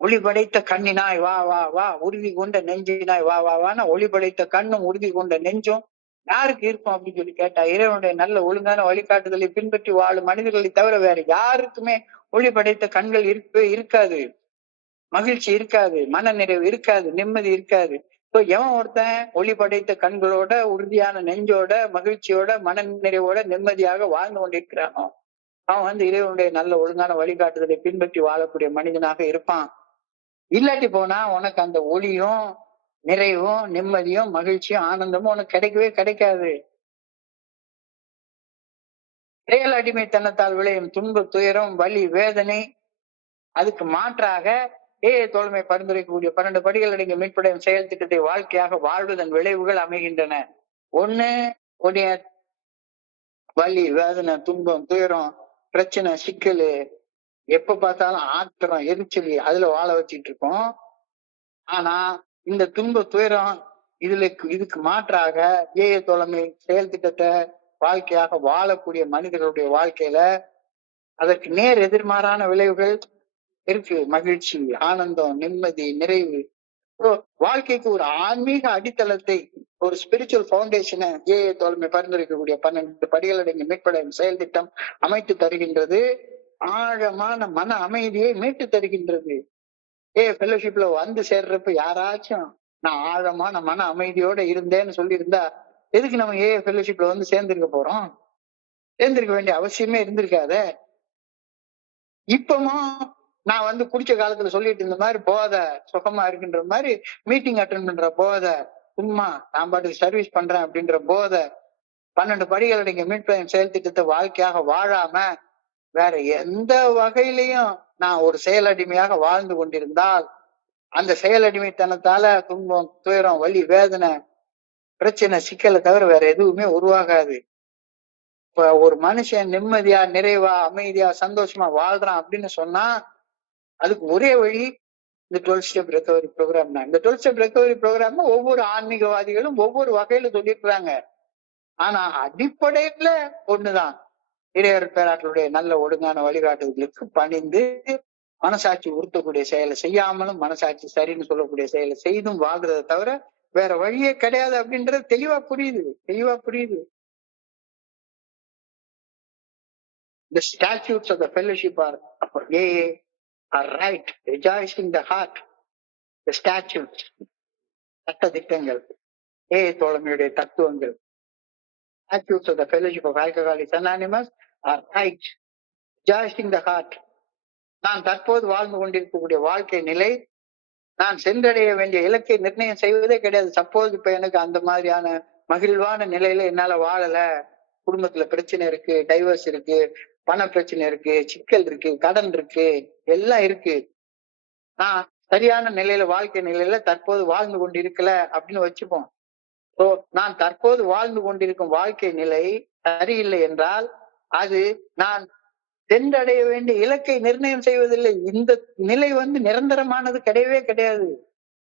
ஒளி படைத்த கண்ணினாய் வா வா வா, உறுதி கொண்ட நெஞ்சினாய் வா வா வான, ஒளி படைத்த கண்ணும் உறுதி கொண்ட நெஞ்சும் யாருக்கு இருக்கும் அப்படின்னு சொல்லி கேட்டா, இறைவனுடைய நல்ல ஒழுங்கான வழிகாட்டுதலை பின்பற்றி வாழும் மனிதர்களை தவிர வேற யாருக்குமே ஒளி படைத்த கண்கள் இருக்காது, மகிழ்ச்சி இருக்காது, மன நிறைவு இருக்காது, நிம்மதி இருக்காது. இப்போ எவன் ஒருத்தன் ஒளி படைத்த கண்களோட, உறுதியான நெஞ்சோட, மகிழ்ச்சியோட, மன நிறைவோட நிம்மதியாக வாழ்ந்து கொண்டிருக்கிறானோ அவன் இறைவனுடைய நல்ல ஒழுங்கான வழிகாட்டுதலை பின்பற்றி வாழக்கூடிய மனிதனாக இருப்பான். இல்லாட்டி போனா உனக்கு அந்த ஒளியும் நிறைவும் நிம்மதியும் மகிழ்ச்சியும் ஆனந்தமும் உனக்கு கிடைக்காது. செயல் அடிமைத்தனத்தால் விளையும் துன்ப துயரம் வலி வேதனை அதுக்கு மாற்றாக ஏஏ தோழமை பரிந்துரைக்கக்கூடிய 12 படிகள் அடங்கிய மீட்படையும் செயல் திட்டத்தை வாழ்க்கையாக வாழ்வதன் விளைவுகள் அமைகின்றன. ஒண்ணு, உடைய வலி வேதனை துன்பம் துயரம் பிரச்சனை சிக்கல் எப்ப பார்த்தாலும் ஆத்திரம் எரிச்சல் அதுல வாழ வச்சிட்டு இருக்கோம். ஆனா இந்த துன்ப துயரம் இதுக்கு மாற்றாக ஏஏ தோழமை செயல் திட்டத்தை வாழ்க்கையாக வாழக்கூடிய மனிதர்களுடைய வாழ்க்கையில அதற்கு நேர் எதிர்மாறான விளைவுகள் இருக்கு. மகிழ்ச்சி, ஆனந்தம், நிம்மதி, நிறைவு. வாழ்க்கைக்கு ஒரு ஆன்மீக அடித்தளத்தை, ஒரு ஸ்பிரிச்சுவல் பவுண்டேஷனை ஏஏ தோழமை பரிந்துரைக்கக்கூடிய 12 படிகள் அடங்கிய மீட்படையும் செயல் திட்டம் அமைத்து தருகின்றது. ஆழமான மன அமைதியை மீட்டு தருகின்றது. ஃபெல்லோஷிப்ல சேர்றப்ப யாராச்சும் நான் ஆழமான மன அமைதியோட இருந்தேன்னு சொல்லியிருந்தா எதுக்கு நம்ம ஏஏ ஃபெலோஷிப்ல வந்து சேர்ந்திருக்க போறோம்? சேர்ந்திருக்க வேண்டிய அவசியமே இருந்திருக்காத. இப்பவும் நான் வந்து குடிச்ச காலத்துல சொல்லிட்டு இருந்த மாதிரி போதை சுகமா இருக்குன்ற மாதிரி மீட்டிங் அட்டென்ட் பண்ற போதை, சும்மா நான் பாட்டுக்கு சர்வீஸ் பண்றேன் அப்படின்ற போதை, 12 படிகள் அடங்கிய மீட்பு செயல் திட்டத்தை வாழ்க்கையாக வாழாம வேற எந்த வகையிலையும் நான் ஒரு செயலடிமையாக வாழ்ந்து கொண்டிருந்தால் அந்த செயலடிமைத்தனத்தால துன்பம், துயரம், வலி, வேதனை, பிரச்சனை, சிக்கலை தவிர வேற எதுவுமே உருவாகாது. இப்ப ஒரு மனுஷன் நிம்மதியா, நிறைவா, அமைதியா, சந்தோஷமா வாழ்றான் அப்படின்னு சொன்னா அதுக்கு ஒரே வழி இந்த 12 ஸ்டெப் ரெக்கவரி ப்ரோக்ராம் தான். இந்த 12 ஸ்டெப் ரெக்கவரி ப்ரோக்ராம் ஒவ்வொரு ஆன்மீகவாதிகளும் ஒவ்வொரு வகையில சொல்லியிருக்கிறாங்க. ஆனா அடிப்படையில ஒண்ணுதான். இறையர் பேராற்றலுடைய நல்ல ஒழுங்கான வழிகாட்டுதலுக்கு பணிந்து மனசாட்சி உறுத்தக்கூடிய செயலை செய்யாமலும் மனசாட்சி சரின்னு சொல்லக்கூடிய செயலை செய்தும் வாழ்றதை தவிர வேற வழியே கிடையாது அப்படின்றது தெளிவா புரியுது. The statutes of the fellowship are AA are right, rejoicing the heart. The statutes, சட்ட திட்டங்கள், ஏ தோழமையுடைய தத்துவங்கள், statutes of the fellowship of Alcoholics Anonymous are right, rejoicing the heart. நான் தற்போது வாழ்ந்து கொண்டிருக்கக்கூடிய வாழ்க்கை நிலை நான் சென்றடைய வேண்டிய இலக்கை நிர்ணயம் செய்வதே கிடையாது. சப்போஸ் இப்ப எனக்கு அந்த மாதிரியான மகிழ்வான நிலையில என்னால வாழல, குடும்பத்துல பிரச்சனை இருக்கு, டைவர்ஸ் இருக்கு, பண பிரச்சனை இருக்கு, சிக்கல் இருக்கு, கடன் இருக்கு, எல்லாம் இருக்கு, நான் சரியான நிலையில வாழ்க்கை நிலையில தற்போது வாழ்ந்து கொண்டிருக்கல அப்படின்னு வச்சுப்போம். சோ நான் தற்போது வாழ்ந்து கொண்டிருக்கும் வாழ்க்கை நிலை சரியில்லை என்றால் அது நான் சென்றடைய வேண்டிய இலக்கை நிர்ணயம் செய்வதில்லை. இந்த நிலை வந்து நிரந்தரமானது கிடையவே கிடையாது.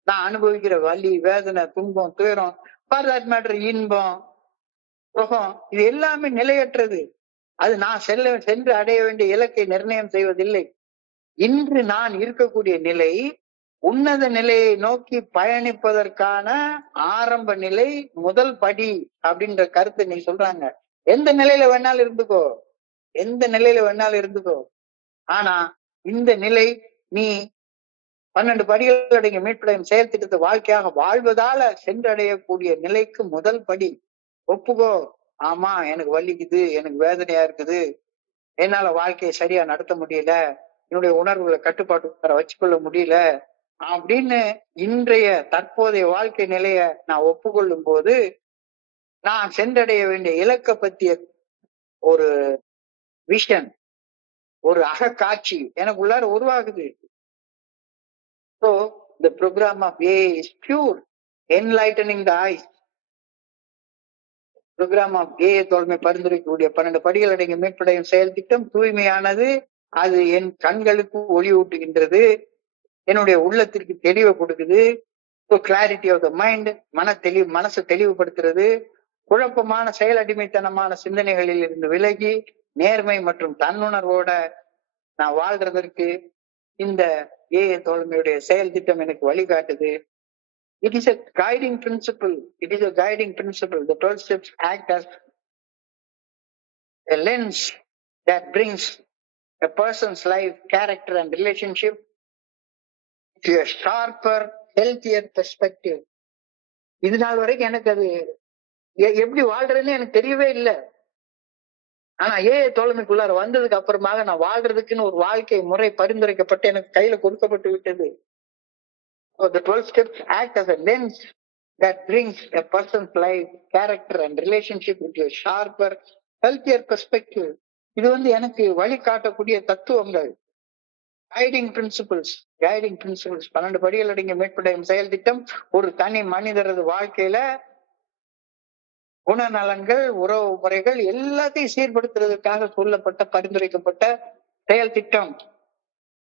நான் அனுபவிக்கிற வலி, வேதனை, துன்பம், துயரம், ஃபார் தட் மேட்டர் இன்பம், சுகம், இது எல்லாமே நிலையற்றது. அது நான் சென்று அடைய வேண்டிய இலக்கை நிர்ணயம் செய்வதில்லை. இன்று நான் இருக்கக்கூடிய நிலை உன்னத நிலையை நோக்கி பயணிப்பதற்கான ஆரம்ப நிலை, முதல் படி அப்படின்ற கருத்தை நீ சொல்றாங்க. எந்த நிலையில வேணாலும் இருந்துக்கோ, எந்த நிலையில வேணாலும் இருந்துக்கோ. ஆனா இந்த நிலை நீ 12 படிகள் அடங்கிய மீட்படையும் செயல் திட்டத்தை வாழ்க்கையாக வாழ்வதால சென்றடையக்கூடிய நிலைக்கு முதல் படி. ஒப்புக்கோ, ஆமா எனக்கு வலிக்குது, எனக்கு வேதனையா இருக்குது, என்னால வாழ்க்கையை சரியா நடத்த முடியல, என்னுடைய உணர்வுகளை கட்டுப்பாட்டு வச்சுக்கொள்ள முடியல அப்படின்னு இன்றைய தற்போதைய வாழ்க்கை நிலைய நான் ஒப்புக்கொள்ளும் போது நான் சென்றடைய வேண்டிய இலக்க பத்திய ஒரு விஷன், ஒரு அகக்காட்சி எனக்குள்ளார உருவாகுது. So the program of AA is pure, enlightening the eyes. program of AA தோழமை பரிந்துரைக்கக்கூடிய 12 படிகள் அடங்கிய மீட்படையும் செயல் திட்டம் தூய்மையானது. அது என் கண்களுக்கு ஒளி ஊட்டுகின்றது, என்னுடைய உள்ளத்திற்கு தெளிவை கொடுக்குது. கிளாரிட்டி ஆஃப் த மைண்ட், மனசை தெளிவுபடுத்துறது, குழப்பமான செயல் அடிமைத்தனமான சிந்தனைகளில் இருந்து விலகி நேர்மை மற்றும் தன்னுணர்வோட நான் வாழ்றதற்கு இந்த ஏஏ தோழமையுடைய செயல் திட்டம் எனக்கு வழிகாட்டுது. It is a guiding principle. It is a guiding principle. The 12 steps act as a lens that brings a person's life, character and relationship to a sharper, healthier perspective. இது நாள் வரைக்கும் எனக்கு அது எப்படி வாழ்றதுன்னு எனக்கு தெரியவே இல்லை. ஆனா ஏஏ தோழமைக்குள்ளார வந்ததுக்கு அப்புறமாக நான் வாழ்றதுக்குன்னு ஒரு வாழ்க்கை முறை பரிந்துரைக்கப்பட்டு எனக்கு கையில கொடுக்கப்பட்டு விட்டது. So the 12 steps act as a lens that brings a person's life, character and relationship into a sharper, healthier perspective. இது வந்து எனக்கு வழிகாட்டக்கூடிய தத்துவங்கள், கைடிங் பிரின்சிபிள்ஸ். 12 படிகள் அடங்கிய மீட்படையும் செயல் திட்டம் ஒரு தனி மனிதரது வாழ்க்கையில குணநலன்கள், உறவு முறைகள் எல்லாத்தையும் சீர்படுத்துறதுக்காக சொல்லப்பட்ட பரிந்துரைக்கப்பட்ட செயல் திட்டம்.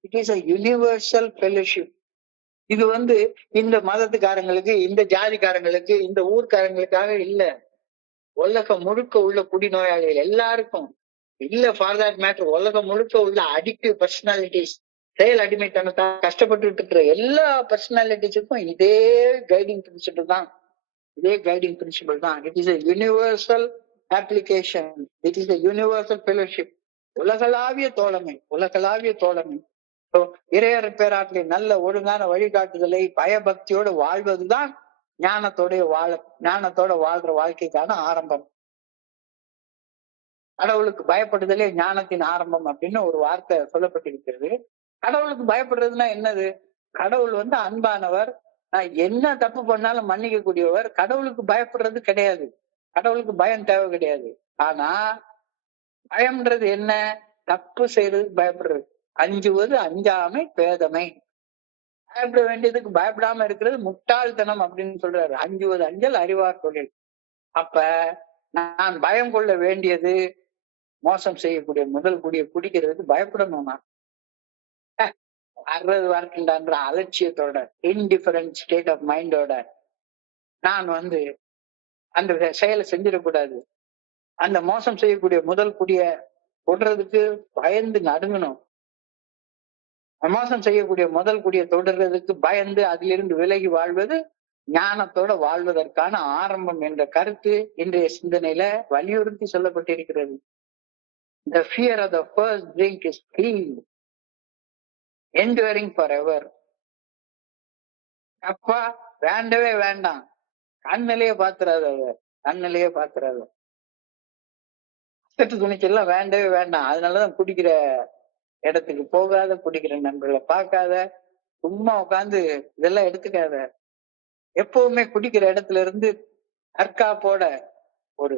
It is a universal fellowship. இது வந்து இந்த மதத்துக்காரங்களுக்கு, இந்த ஜாதிக்காரங்களுக்கு, இந்த ஊர்க்காரங்களுக்காக இல்ல, உலகம் முழுக்க உள்ள குடிநோயாளிகள் எல்லாருக்கும் இல்ல. ஃபார் தட் மேட்டர் உலகம் முழுக்க உள்ள அடிக்டிவ் பர்சனாலிட்டிஸ், செயல் அடிமைத்தனத்தால் கஷ்டப்பட்டு இருக்கிற எல்லா பர்சனாலிட்டிஸுக்கும் இதே கைடிங் பிரின்சிபிள் தான். It is a universal application. It is a universal fellowship. உலகளாவிய தோழமை. இறையர் பேராற்றலின் நல்ல ஒழுங்கான வழிகாட்டுதலை பயபக்தியோடு வாழ்வதுதான் ஞானத்தோட வாழ்ற வாழ்க்கைக்கான ஆரம்பம். கடவுளுக்கு பயப்படுதலே ஞானத்தின் ஆரம்பம் அப்படின்னு ஒரு வார்த்தை சொல்லப்பட்டிருக்கிறது. கடவுளுக்கு பயப்படுறதுன்னா என்னது? கடவுள் அன்பானவர். நான் என்ன தப்பு பண்ணாலும் மன்னிக்க கூடியவர். கடவுளுக்கு பயப்படுறது கிடையாது. கடவுளுக்கு பயம் தேவை கிடையாது. ஆனா பயம்ன்றது என்ன? தப்பு செய்யறதுக்கு பயப்படுறது. அஞ்சுவது அஞ்சாமை பேதமை. பயப்பட வேண்டியதுக்கு பயப்படாம இருக்கிறது முட்டாள்தனம் அப்படின்னு சொல்றாரு. அஞ்சுவது அஞ்சல் அறிவார் தொழில். அப்ப நான் பயம் கொள்ள வேண்டியது மோசம் செய்யக்கூடிய முதல் குடிக்கிறதுக்கு பயப்படணும். நான் வர்றது வரட்டுன்ற அலட்சியத்தோட இன்டிஃபரண்ட் ஸ்டேட் ஆஃப் மைண்டோட நான் அந்த செயலை செஞ்சிடக்கூடாது. அந்த மோசம் செய்யக்கூடிய முதல் குடிய தொடுறதுக்கு பயந்து நடுங்கணும். மோசம் செய்யக்கூடிய முதல் குடிய தொடர்றதுக்கு பயந்து அதிலிருந்து விலகி வாழ்வது ஞானத்தோட வாழ்வதற்கான ஆரம்பம் என்ற கருத்து இன்றைய சிந்தனையில வலியுறுத்தி சொல்லப்பட்டிருக்கிறது. The fear of the first drink is clean, enduring forever. அப்பா வேண்டவே வேண்டாம். கண்ணிலேயே பாத்துறாத. துணிச்சல்லாம் வேண்டவே வேண்டாம். அதனாலதான் குடிக்கிற இடத்துக்கு போகாத, குடிக்கிற நண்பர்களை பார்க்காத, சும்மா உட்காந்து இதெல்லாம் எடுத்துக்காத. எப்பவுமே குடிக்கிற இடத்துல இருந்து தற்காப்போட ஒரு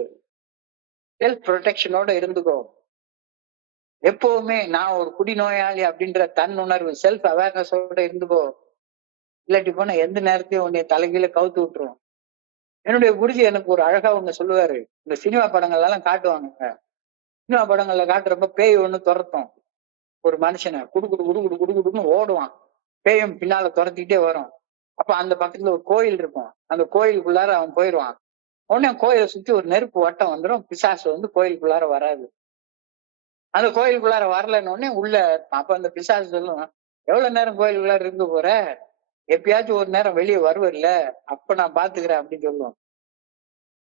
செல்ஃப் ப்ரொடெக்ஷனோட இருந்துக்கோ. எப்பவுமே நான் ஒரு குடிநோயாளி அப்படின்ற தன்னுணர்வு செல்ஃப் அவேர்னஸோட இருந்துக்கோ. இல்லாட்டி போனா எந்த நேரத்தையும் உன்னை தலைகீழ கவுத்து விட்டுரும். என்னுடைய குருஜி எனக்கு ஒரு அழகா சொல்லுவாரு. இந்த சினிமா படங்கள் எல்லாம் காட்டுவாங்க. சினிமா படங்கள்ல காட்டுறப்ப பேய் துரத்தும் ஒரு மனுஷனை. குடுக்குன்னு ஓடுவான். பேயும் பின்னால துரத்திக்கிட்டே வரும். அப்ப அந்த பக்கத்துல ஒரு கோயில் இருக்கும். அந்த கோயிலுக்குள்ளார அவன் போயிடுவான். உடனே கோயிலை சுத்தி ஒரு நெருப்பு வட்டம் வந்துடும். பிசாசு கோயிலுக்குள்ளார வராது. அந்த கோயிலுக்குள்ளார வரலன்னு உடனே உள்ள அப்ப அந்த பிசாசு சொல்லும், எவ்வளவு நேரம் கோயிலுக்குள்ளார இருக்க போற, எப்பயாச்சும் ஒரு நேரம் வெளியே வருவல்ல, அப்ப நான் பாத்துக்கிறேன் அப்படின்னு சொல்லுவோம்.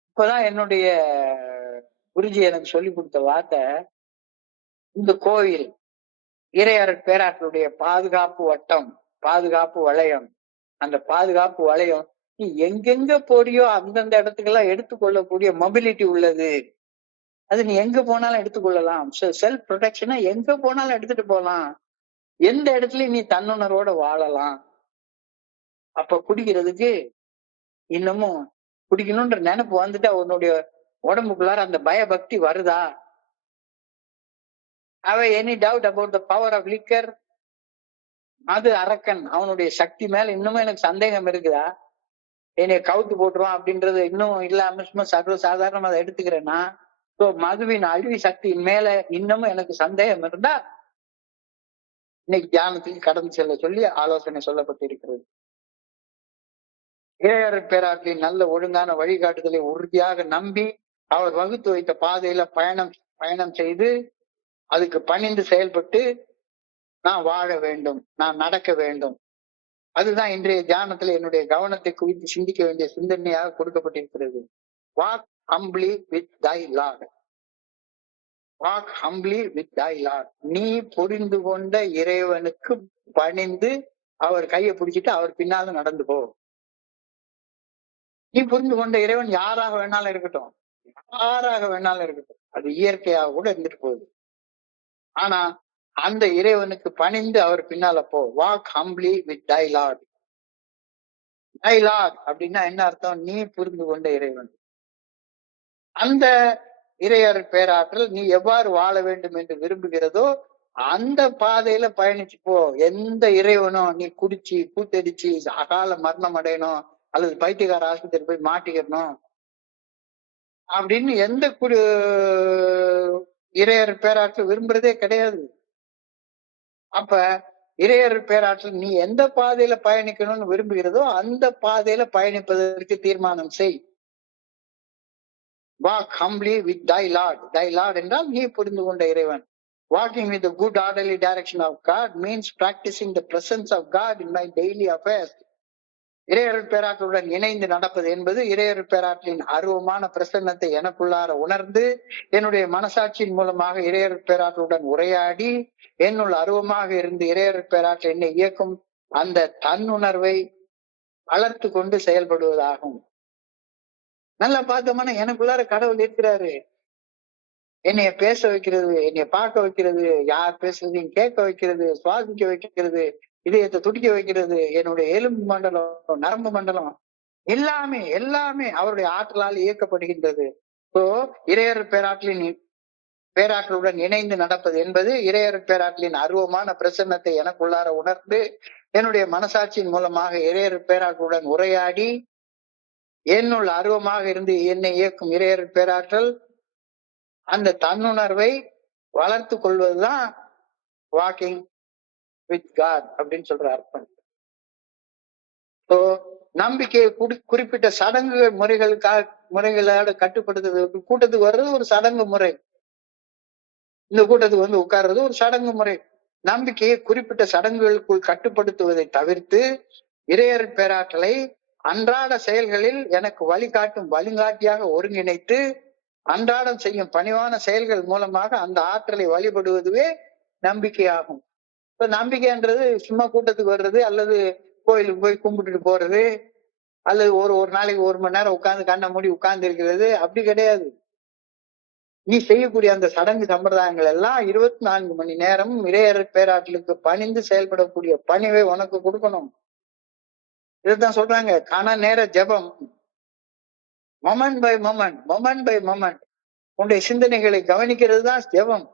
இப்பதான் என்னுடைய குருஜி எனக்கு சொல்லி கொடுத்த வார்த்தை, இந்த கோயில் இறையரட் பேராற்றலுடைய பாதுகாப்பு வட்டம், பாதுகாப்பு வளையம். அந்த பாதுகாப்பு வளையம் நீ எங்கெங்க போறியோ அந்தந்த இடத்துக்கெல்லாம் எடுத்துக்கொள்ளக்கூடிய மொபிலிட்டி உள்ளது. அது நீ எங்க போனாலும் எடுத்துக்கொள்ளலாம். செல்ஃப் ப்ரொடெக்ஷனா எங்க போனாலும் எடுத்துட்டு போகலாம். எந்த இடத்துலயும் நீ தன்னுணர்வோட வாழலாம். அப்ப குடிக்கிறதுக்கு இன்னமும் குடிக்கணும்ன்ற நினைப்பு வந்துட்டா உன்னுடைய உடம்புக்குள்ளார அந்த பயபக்தி வருதா? Have any doubt about the power of liquor? அது அரக்கன் அவனுடைய சக்தி மேல இன்னமும் எனக்கு சந்தேகம் இருக்குதா? என்னைய கவுத்து போட்டுருவான் அப்படின்றது இன்னும் இல்லாம சும்மா சர்வ சாதாரணமா அதை எடுத்துக்கிறேன்னா, மதுவின் அழிவு சக்தியின் மேல இன்னமும் எனக்கு சந்தேகம் இருந்தா இன்னைக்கு தியானத்துக்கு கடந்து செல்ல சொல்லி ஆலோசனை சொல்லப்பட்டிருக்கிறது. இறையரட் பேராற்றின் நல்ல ஒழுங்கான வழிகாட்டுதலை உறுதியாக நம்பி அவர் வகுத்து வைத்த பாதையில பயணம் செய்து அதுக்கு பணிந்து செயல்பட்டு நான் வாழ வேண்டும், நான் நடக்க வேண்டும். அதுதான் இன்றைய தியானத்துல என்னுடைய கவனத்தை குவித்து சிந்திக்க வேண்டிய சிந்தனையாக கொடுக்கப்பட்டிருக்கிறது. Walk humbly with thy Lord. Walk humbly with thy Lord. நீ புரிந்து கொண்ட இறைவனுக்கு பணிந்து அவர் கையை பிடிச்சிட்டு அவர் பின்னால நடந்து போ. நீ புரிந்து கொண்ட இறைவன் யாராக வேணாலும் இருக்கட்டும், அது இயற்கையாக கூட இருந்துட்டு போகுது. ஆனா அந்த இறைவனுக்கு பணிந்து அவர் பின்னால போ. Walk humbly with thy lord. Thy lord அப்படின்னா என்ன அர்த்தம்? நீ புரிந்து கொண்ட இறைவன். அந்த இறையரட் பேராற்றல் நீ எவ்வாறு வாழ வேண்டும் என்று விரும்புகிறதோ அந்த பாதையில பயணிச்சு போ. எந்த இறைவனும் நீ குடிச்சு கூத்தடிச்சு அகால மரணம் அடையணும் அல்லது பைத்தியக்கார ஆஸ்பத்திரி போய் மாட்டிக்கணும் அப்படின்னு எந்த இறையரட் பேராற்றல் விரும்புறதே கிடையாது. அப்ப இறையரட் பேராற்றல் நீ எந்த பாதையில பயணிக்கணும்னு விரும்புகிறதோ அந்த பாதையில பயணிப்பதற்கு தீர்மானம் செய். Walk humbly with thy Lord. Thy Lord என்றால் நீ புரிந்து கொண்ட இறைவன். Walking with the good orderly direction of God means practicing the presence of God in my daily affairs. இறையரட் பேராற்றலுடன் இணைந்து நடப்பது என்பது இறையரட் பேராற்றலின் அருவமான பிரசன்னத்தை எனக்குள்ளார உணர்ந்து என்னுடைய மனசாட்சியின் மூலமாக இறையரட் பேராற்றலுடன் உரையாடி என்னுள் அருவமாக இருந்து இறையரட் பேராற்றல் என்னை இயக்கும் அந்த தன்னுணர்வை வளர்த்து கொண்டு செயல்படுவதாகும். நல்லா பார்த்தோம்னா எனக்குள்ளார கடவுள் இருக்கிறாரு. என்னைய பேச வைக்கிறது, என்னைய பார்க்க வைக்கிறது, யார் பேசுறதையும் கேட்க வைக்கிறது, சுவாசிக்க வைக்கிறது, இதயத்தை துடிக்க வைக்கிறது, என்னுடைய எலும்பு மண்டலம், நரம்பு மண்டலம் எல்லாமே எல்லாமே அவருடைய ஆற்றலால் இயக்கப்படுகின்றது. இப்போ இறையர் பேராற்றலுடன் இணைந்து நடப்பது என்பது இறையர் பேராற்றலின் அருவமான பிரசன்னத்தை எனக்குள்ளார உணர்ந்து என்னுடைய மனசாட்சியின் மூலமாக இறையர் பேராற்றலுடன் உரையாடி என்னுள் அருவமாக இருந்து என்னை இயக்கும் இறையர் பேராற்றல் அந்த தன்னுணர்வை வளர்த்து கொள்வதுதான் வாக்கிங் வித் காட் அப்படின்னு சொல்ற அர்த்தம். நம்பிக்கையை குறிப்பிட்ட சடங்கு முறைகளோட கட்டுப்படுத்துறது. கூட்டத்துக்கு வர்றது ஒரு சடங்கு முறை, இந்த கூட்டத்துக்கு உட்கார்றது ஒரு சடங்கு முறை. நம்பிக்கையை குறிப்பிட்ட சடங்குகளுக்குள் கட்டுப்படுத்துவதை தவிர்த்து இறையர் பேராற்றலை அன்றாட செயல்களில் எனக்கு வழிகாட்டும் வழிகாட்டியாக ஒருங்கிணைத்து அன்றாடம் செய்யும் பணிவான செயல்கள் மூலமாக அந்த ஆற்றலை வழிபடுவதுவே நம்பிக்கையாகும். இப்ப நம்பிக்கைன்றது சும்மா கூட்டத்துக்கு வர்றது அல்லது கோயிலுக்கு போய் கும்பிட்டுட்டு போறது அல்லது ஒரு நாளைக்கு 1 மணி நேரம் உட்கார்ந்து கண்ணை மூடி உட்கார்ந்து இருக்கிறது அப்படி கிடையாது. நீ செய்யக்கூடிய அந்த சடங்கு சம்பிரதாயங்கள் எல்லாம் 24 மணி நேரம் இறையர் பேராற்றலுக்கு பணிந்து செயல்படக்கூடிய பணிவை உனக்கு கொடுக்கணும். இதுதான் சொல்றாங்க கன நேர ஜெபம். மொமெண்ட் பை மொமெண்ட் உன்னுடைய சிந்தனைகளை கவனிக்கிறது தான் ஜெபம்.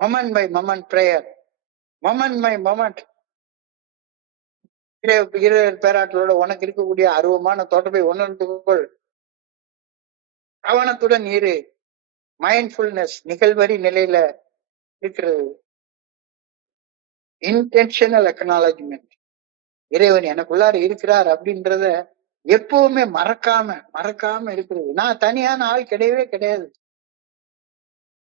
Moment by moment prayer, moment by moment. இறையர் பேராற்றலோட உனக்கு இருக்கக்கூடிய அருவமான தொடர்பை உணர்ந்து கொள். கவனத்துடன் இரு. மைண்ட்ஃபுல்னஸ் நிகழ்வரி நிலையில இருக்கிறது. Intentional acknowledgement. இறைவன் எனக்குள்ளார இருக்கிறார் அப்படின்றத எப்பவுமே மறக்காம இருக்கிறது. நான் தனியான ஆள் கிடையவே கிடையாது.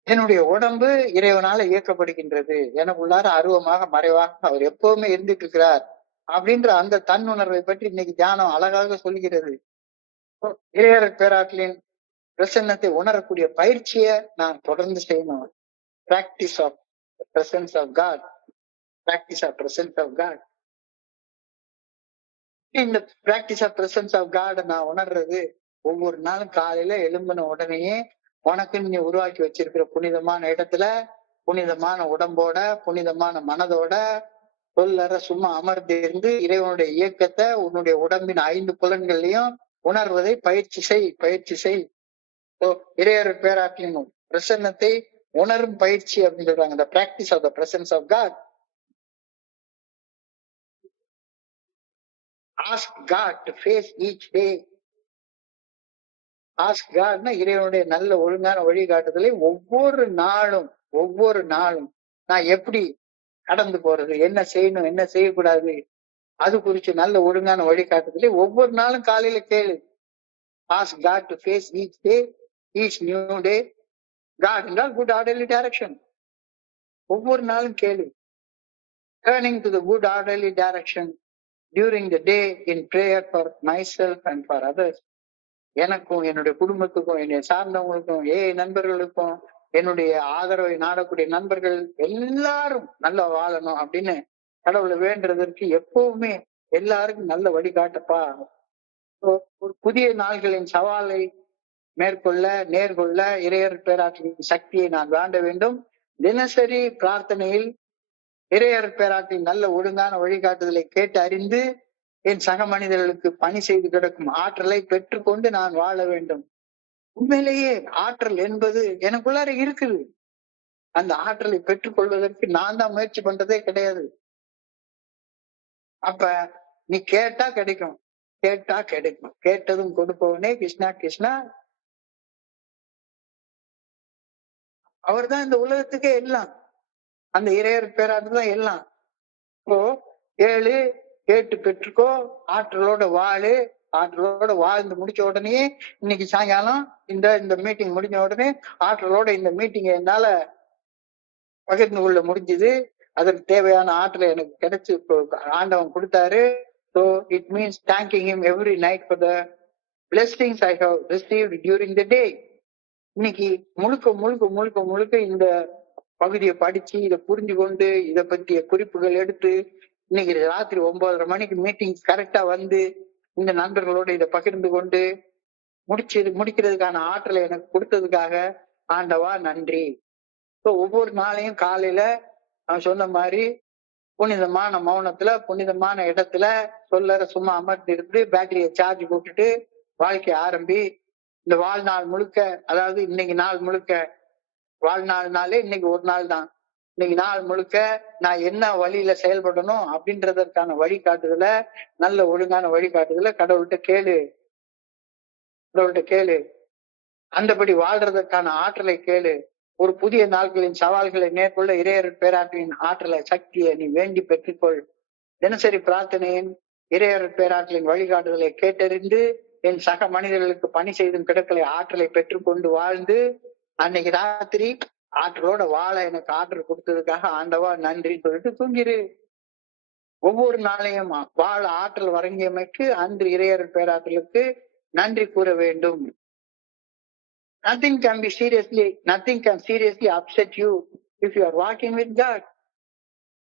என்னுடைய உடம்பு இறைவனால இயக்கப்படுகின்றது. எனக்குள்ளார அருவமாக மறைவாக அவர் எப்பவுமே இருந்துட்டு இருக்கிறார் அப்படின்ற அந்த தன்னுணர்வை பற்றி இன்னைக்கு தியானம் அழகாக சொல்கிறது. இறையர் பேராற்றலின் பிரசன்னத்தை உணரக்கூடிய பயிற்சியை நான் தொடர்ந்து செய்யணும். Practice of presence of God, practice of presence of God. இந்த practice of presence of God நான் உணர்றது ஒவ்வொரு நாளும் காலையில எழும்பின உடனேயே உனக்கு நீ உருவாக்கி வச்சிருக்கிற புனிதமான இடத்துல புனிதமான உடம்போட புனிதமான மனதோட சொல்லற சும்மா அமர்ந்து இருந்து இறைவனுடைய இயக்கத்தை உன்னுடைய உடம்பின் 5 புலன்கள்லயும் உணர்வதை பயிற்சி செய். இறையர் பேராற்றலின் பிரசன்னத்தை உணரும் பயிற்சி அப்படின்னு சொல்றாங்க. the practice of the presence of God. Ask God to face each day. Ask God இறைவனுடைய நல்ல ஒழுங்கான வழிகாட்டுதலை ஒவ்வொரு நாளும் நான் எப்படி கடந்து போறது, என்ன செய்யணும் என்ன செய்யக்கூடாது, அது குறிச்சு நல்ல ஒழுங்கான வழிகாட்டுதலை ஒவ்வொரு நாளும் காலையில கேளு. Ask God to face each day, each new day. God என்றால் good orderly direction. ஒவ்வொரு நாளும் கேளு. Turning to the good orderly direction during the day in prayer for myself and for others. எனக்கும் என்னுடைய குடும்பத்துக்கும் என்னை சார்ந்தவங்களுக்கும் நண்பர்களுக்கும் என்னுடைய ஆதரவை நாடக்கூடிய நண்பர்கள் எல்லாரும் நல்லா வாழணும் அப்படின்னு கடவுளை வேண்டுறதற்கு எப்பவுமே எல்லாருக்கும் நல்ல வழிகாட்டப்பா. ஒரு புதிய நாள்களின் சவாலை நேர்கொள்ள இறையர் பேராற்றலின் சக்தியை நான் வேண்ட வேண்டும். தினசரி பிரார்த்தனையில் இறையர் பேராற்றின் நல்ல ஒழுங்கான வழிகாட்டுதலை கேட்டு அறிந்து என் சக மனிதர்களுக்கு பணி செய்து கிடக்கும் ஆற்றலை பெற்றுக்கொண்டு நான் வாழ வேண்டும். உண்மையிலேயே ஆற்றல் என்பது எனக்குள்ளார இருக்குது. அந்த ஆற்றலை பெற்றுக்கொள்வதற்கு நான் தான் முயற்சி பண்றதே கிடையாது. அப்ப நீ கேட்டா கிடைக்கும், கேட்டதும் கொடுப்பவனே கிருஷ்ணா கிருஷ்ணா. அவர் தான் இந்த உலகத்துக்கே எல்லாம். அந்த இறையர் பேராற்றல் தான் எல்லாம். இப்போ கேட்டு பெற்றுக்கோ, ஆற்றலோட வாழ்ந்து முடிச்ச உடனே இன்னைக்கு சாயங்காலம் இந்த மீட்டிங் முடிஞ்ச உடனே ஆற்றலோட இந்த மீட்டிங் என்னால பகிர்ந்து கொள்ள முடிஞ்சது. அதற்கு தேவையான ஆற்றலை எனக்கு கிடைச்சு ஆண்டவன் கொடுத்தாரு. So it means thanking him every night for the blessings I have received during the day. இன்னைக்கு முழுக்க இந்த பகுதியை படிச்சு இதை புரிஞ்சு கொண்டு இதை பற்றிய குறிப்புகள் எடுத்து இன்னைக்கு ராத்திரி 9:30 மணிக்கு மீட்டிங் கரெக்டா வந்து இந்த நண்பர்களோட இதை பகிர்ந்து கொண்டு முடிக்கிறதுக்கான ஆற்றலை எனக்கு கொடுத்ததுக்காக ஆண்டவா நன்றி. ஒவ்வொரு நாளையும் காலையில நான் சொன்ன மாதிரி புனிதமான மௌனத்துல, புனிதமான இடத்துல சும்மா அமர்ந்து இருந்து பேட்டரியை சார்ஜ் போட்டுட்டு வாழ்க்கை ஆரம்பி. இந்த வாழ்நாள் முழுக்க, அதாவது இன்னைக்கு நாள் முழுக்க, வாழ்நாள்னாலே இன்னைக்கு ஒரு நாள் தான். இன்னைக்கு நாள் முழுக்க நான் என்ன வழியில செயல்படணும் அப்படின்றதற்கான வழிகாட்டுதல, நல்ல ஒழுங்கான வழிகாட்டுதல கடவுள்கிட்ட கேளு. அந்தபடி வாழ்றதற்கான ஆற்றலை கேளு. ஒரு புதிய நாட்களின் சவால்களை மேற்கொள்ள இறையர் பேராற்றின் ஆற்றலை, சக்தியை நீ வேண்டி பெற்றுக்கொள். தினசரி பிரார்த்தனையின் இறையர் பேராற்றலின் வழிகாட்டுதலை கேட்டறிந்து என் சக மனிதர்களுக்கு பணி செய்தும் கிடக்கலை ஆற்றலை பெற்றுக்கொண்டு வாழ்ந்து அன்னைக்கு ராத்திரி ஆற்றலோட வாழ எனக்கு ஆற்றல் கொடுத்ததுக்காக ஆண்டவா நன்றின்னு சொல்லிட்டு தூங்கிரு. ஒவ்வொரு நாளையும் வாழ ஆற்றல் வழங்கியமைக்கு அன்று இறையர் பேராற்றலுக்கு நன்றி கூற வேண்டும். Nothing can seriously upset you if you are walking with God.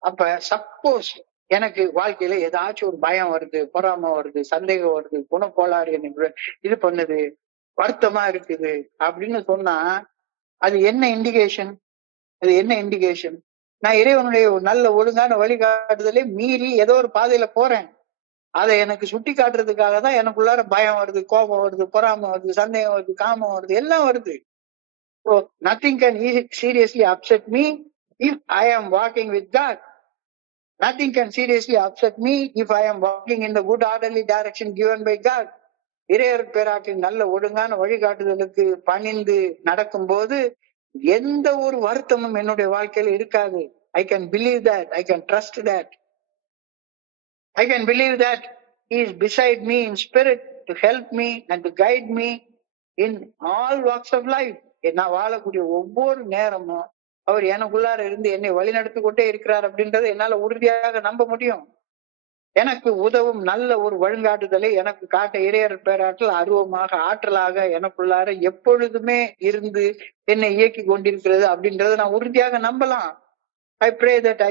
அப்ப சப்போஸ் எனக்கு வாழ்க்கையில ஏதாச்சும் ஒரு பயம் வருது, பொறாமை வருது, சந்தேகம் வருது, குணக்கோளாறு எனக்கு இது பண்ணுது, வருத்தமா இருக்குது அப்படின்னு சொன்னா அது என்ன இண்டிகேஷன்? நான் இறைவனுடைய நல்ல ஒழுங்கான வழிகாட்டுதலே மீறி ஏதோ ஒரு பாதையில போறேன். அதை எனக்கு சுட்டி காட்டுறதுக்காக தான் எனக்குள்ளார பயம் வருது, கோபம் வருது, பொறாமை வருது, சந்தேகம் வருது, காமம் வருது, எல்லாம் வருது. So nothing can seriously upset me if I am walking with God. Nothing can seriously upset me if I am walking in the good orderly direction given by God. இறையர் பேராற்றின் நல்ல ஒழுங்கான வழிகாட்டுதலுக்கு பணிந்து நடக்கும் போது எந்த ஒரு வருத்தமும் என்னுடைய வாழ்க்கையில இருக்காது. I can believe that. I can trust that. I can believe that He is beside me in spirit to help me and to guide me in all walks of life. நான் வாழக்கூடிய ஒவ்வொரு நேரமும் அவர் எனக்குள்ளார இருந்து என்னை வழிநடத்தி கொண்டே இருக்கிறார் அப்படின்றத என்னால உறுதியாக நம்ப முடியும். எனக்கு உதவும் நல்ல ஒரு வழிகாட்டுதலை எனக்கு காட்ட இறையர் பேராற்றல் அருவமாக ஆற்றலாக எனக்குள்ளார எப்பொழுதுமே இருந்து என்னை இயக்கி கொண்டிருக்கிறது அப்படின்றத நான் உறுதியாக நம்பலாம். I pray that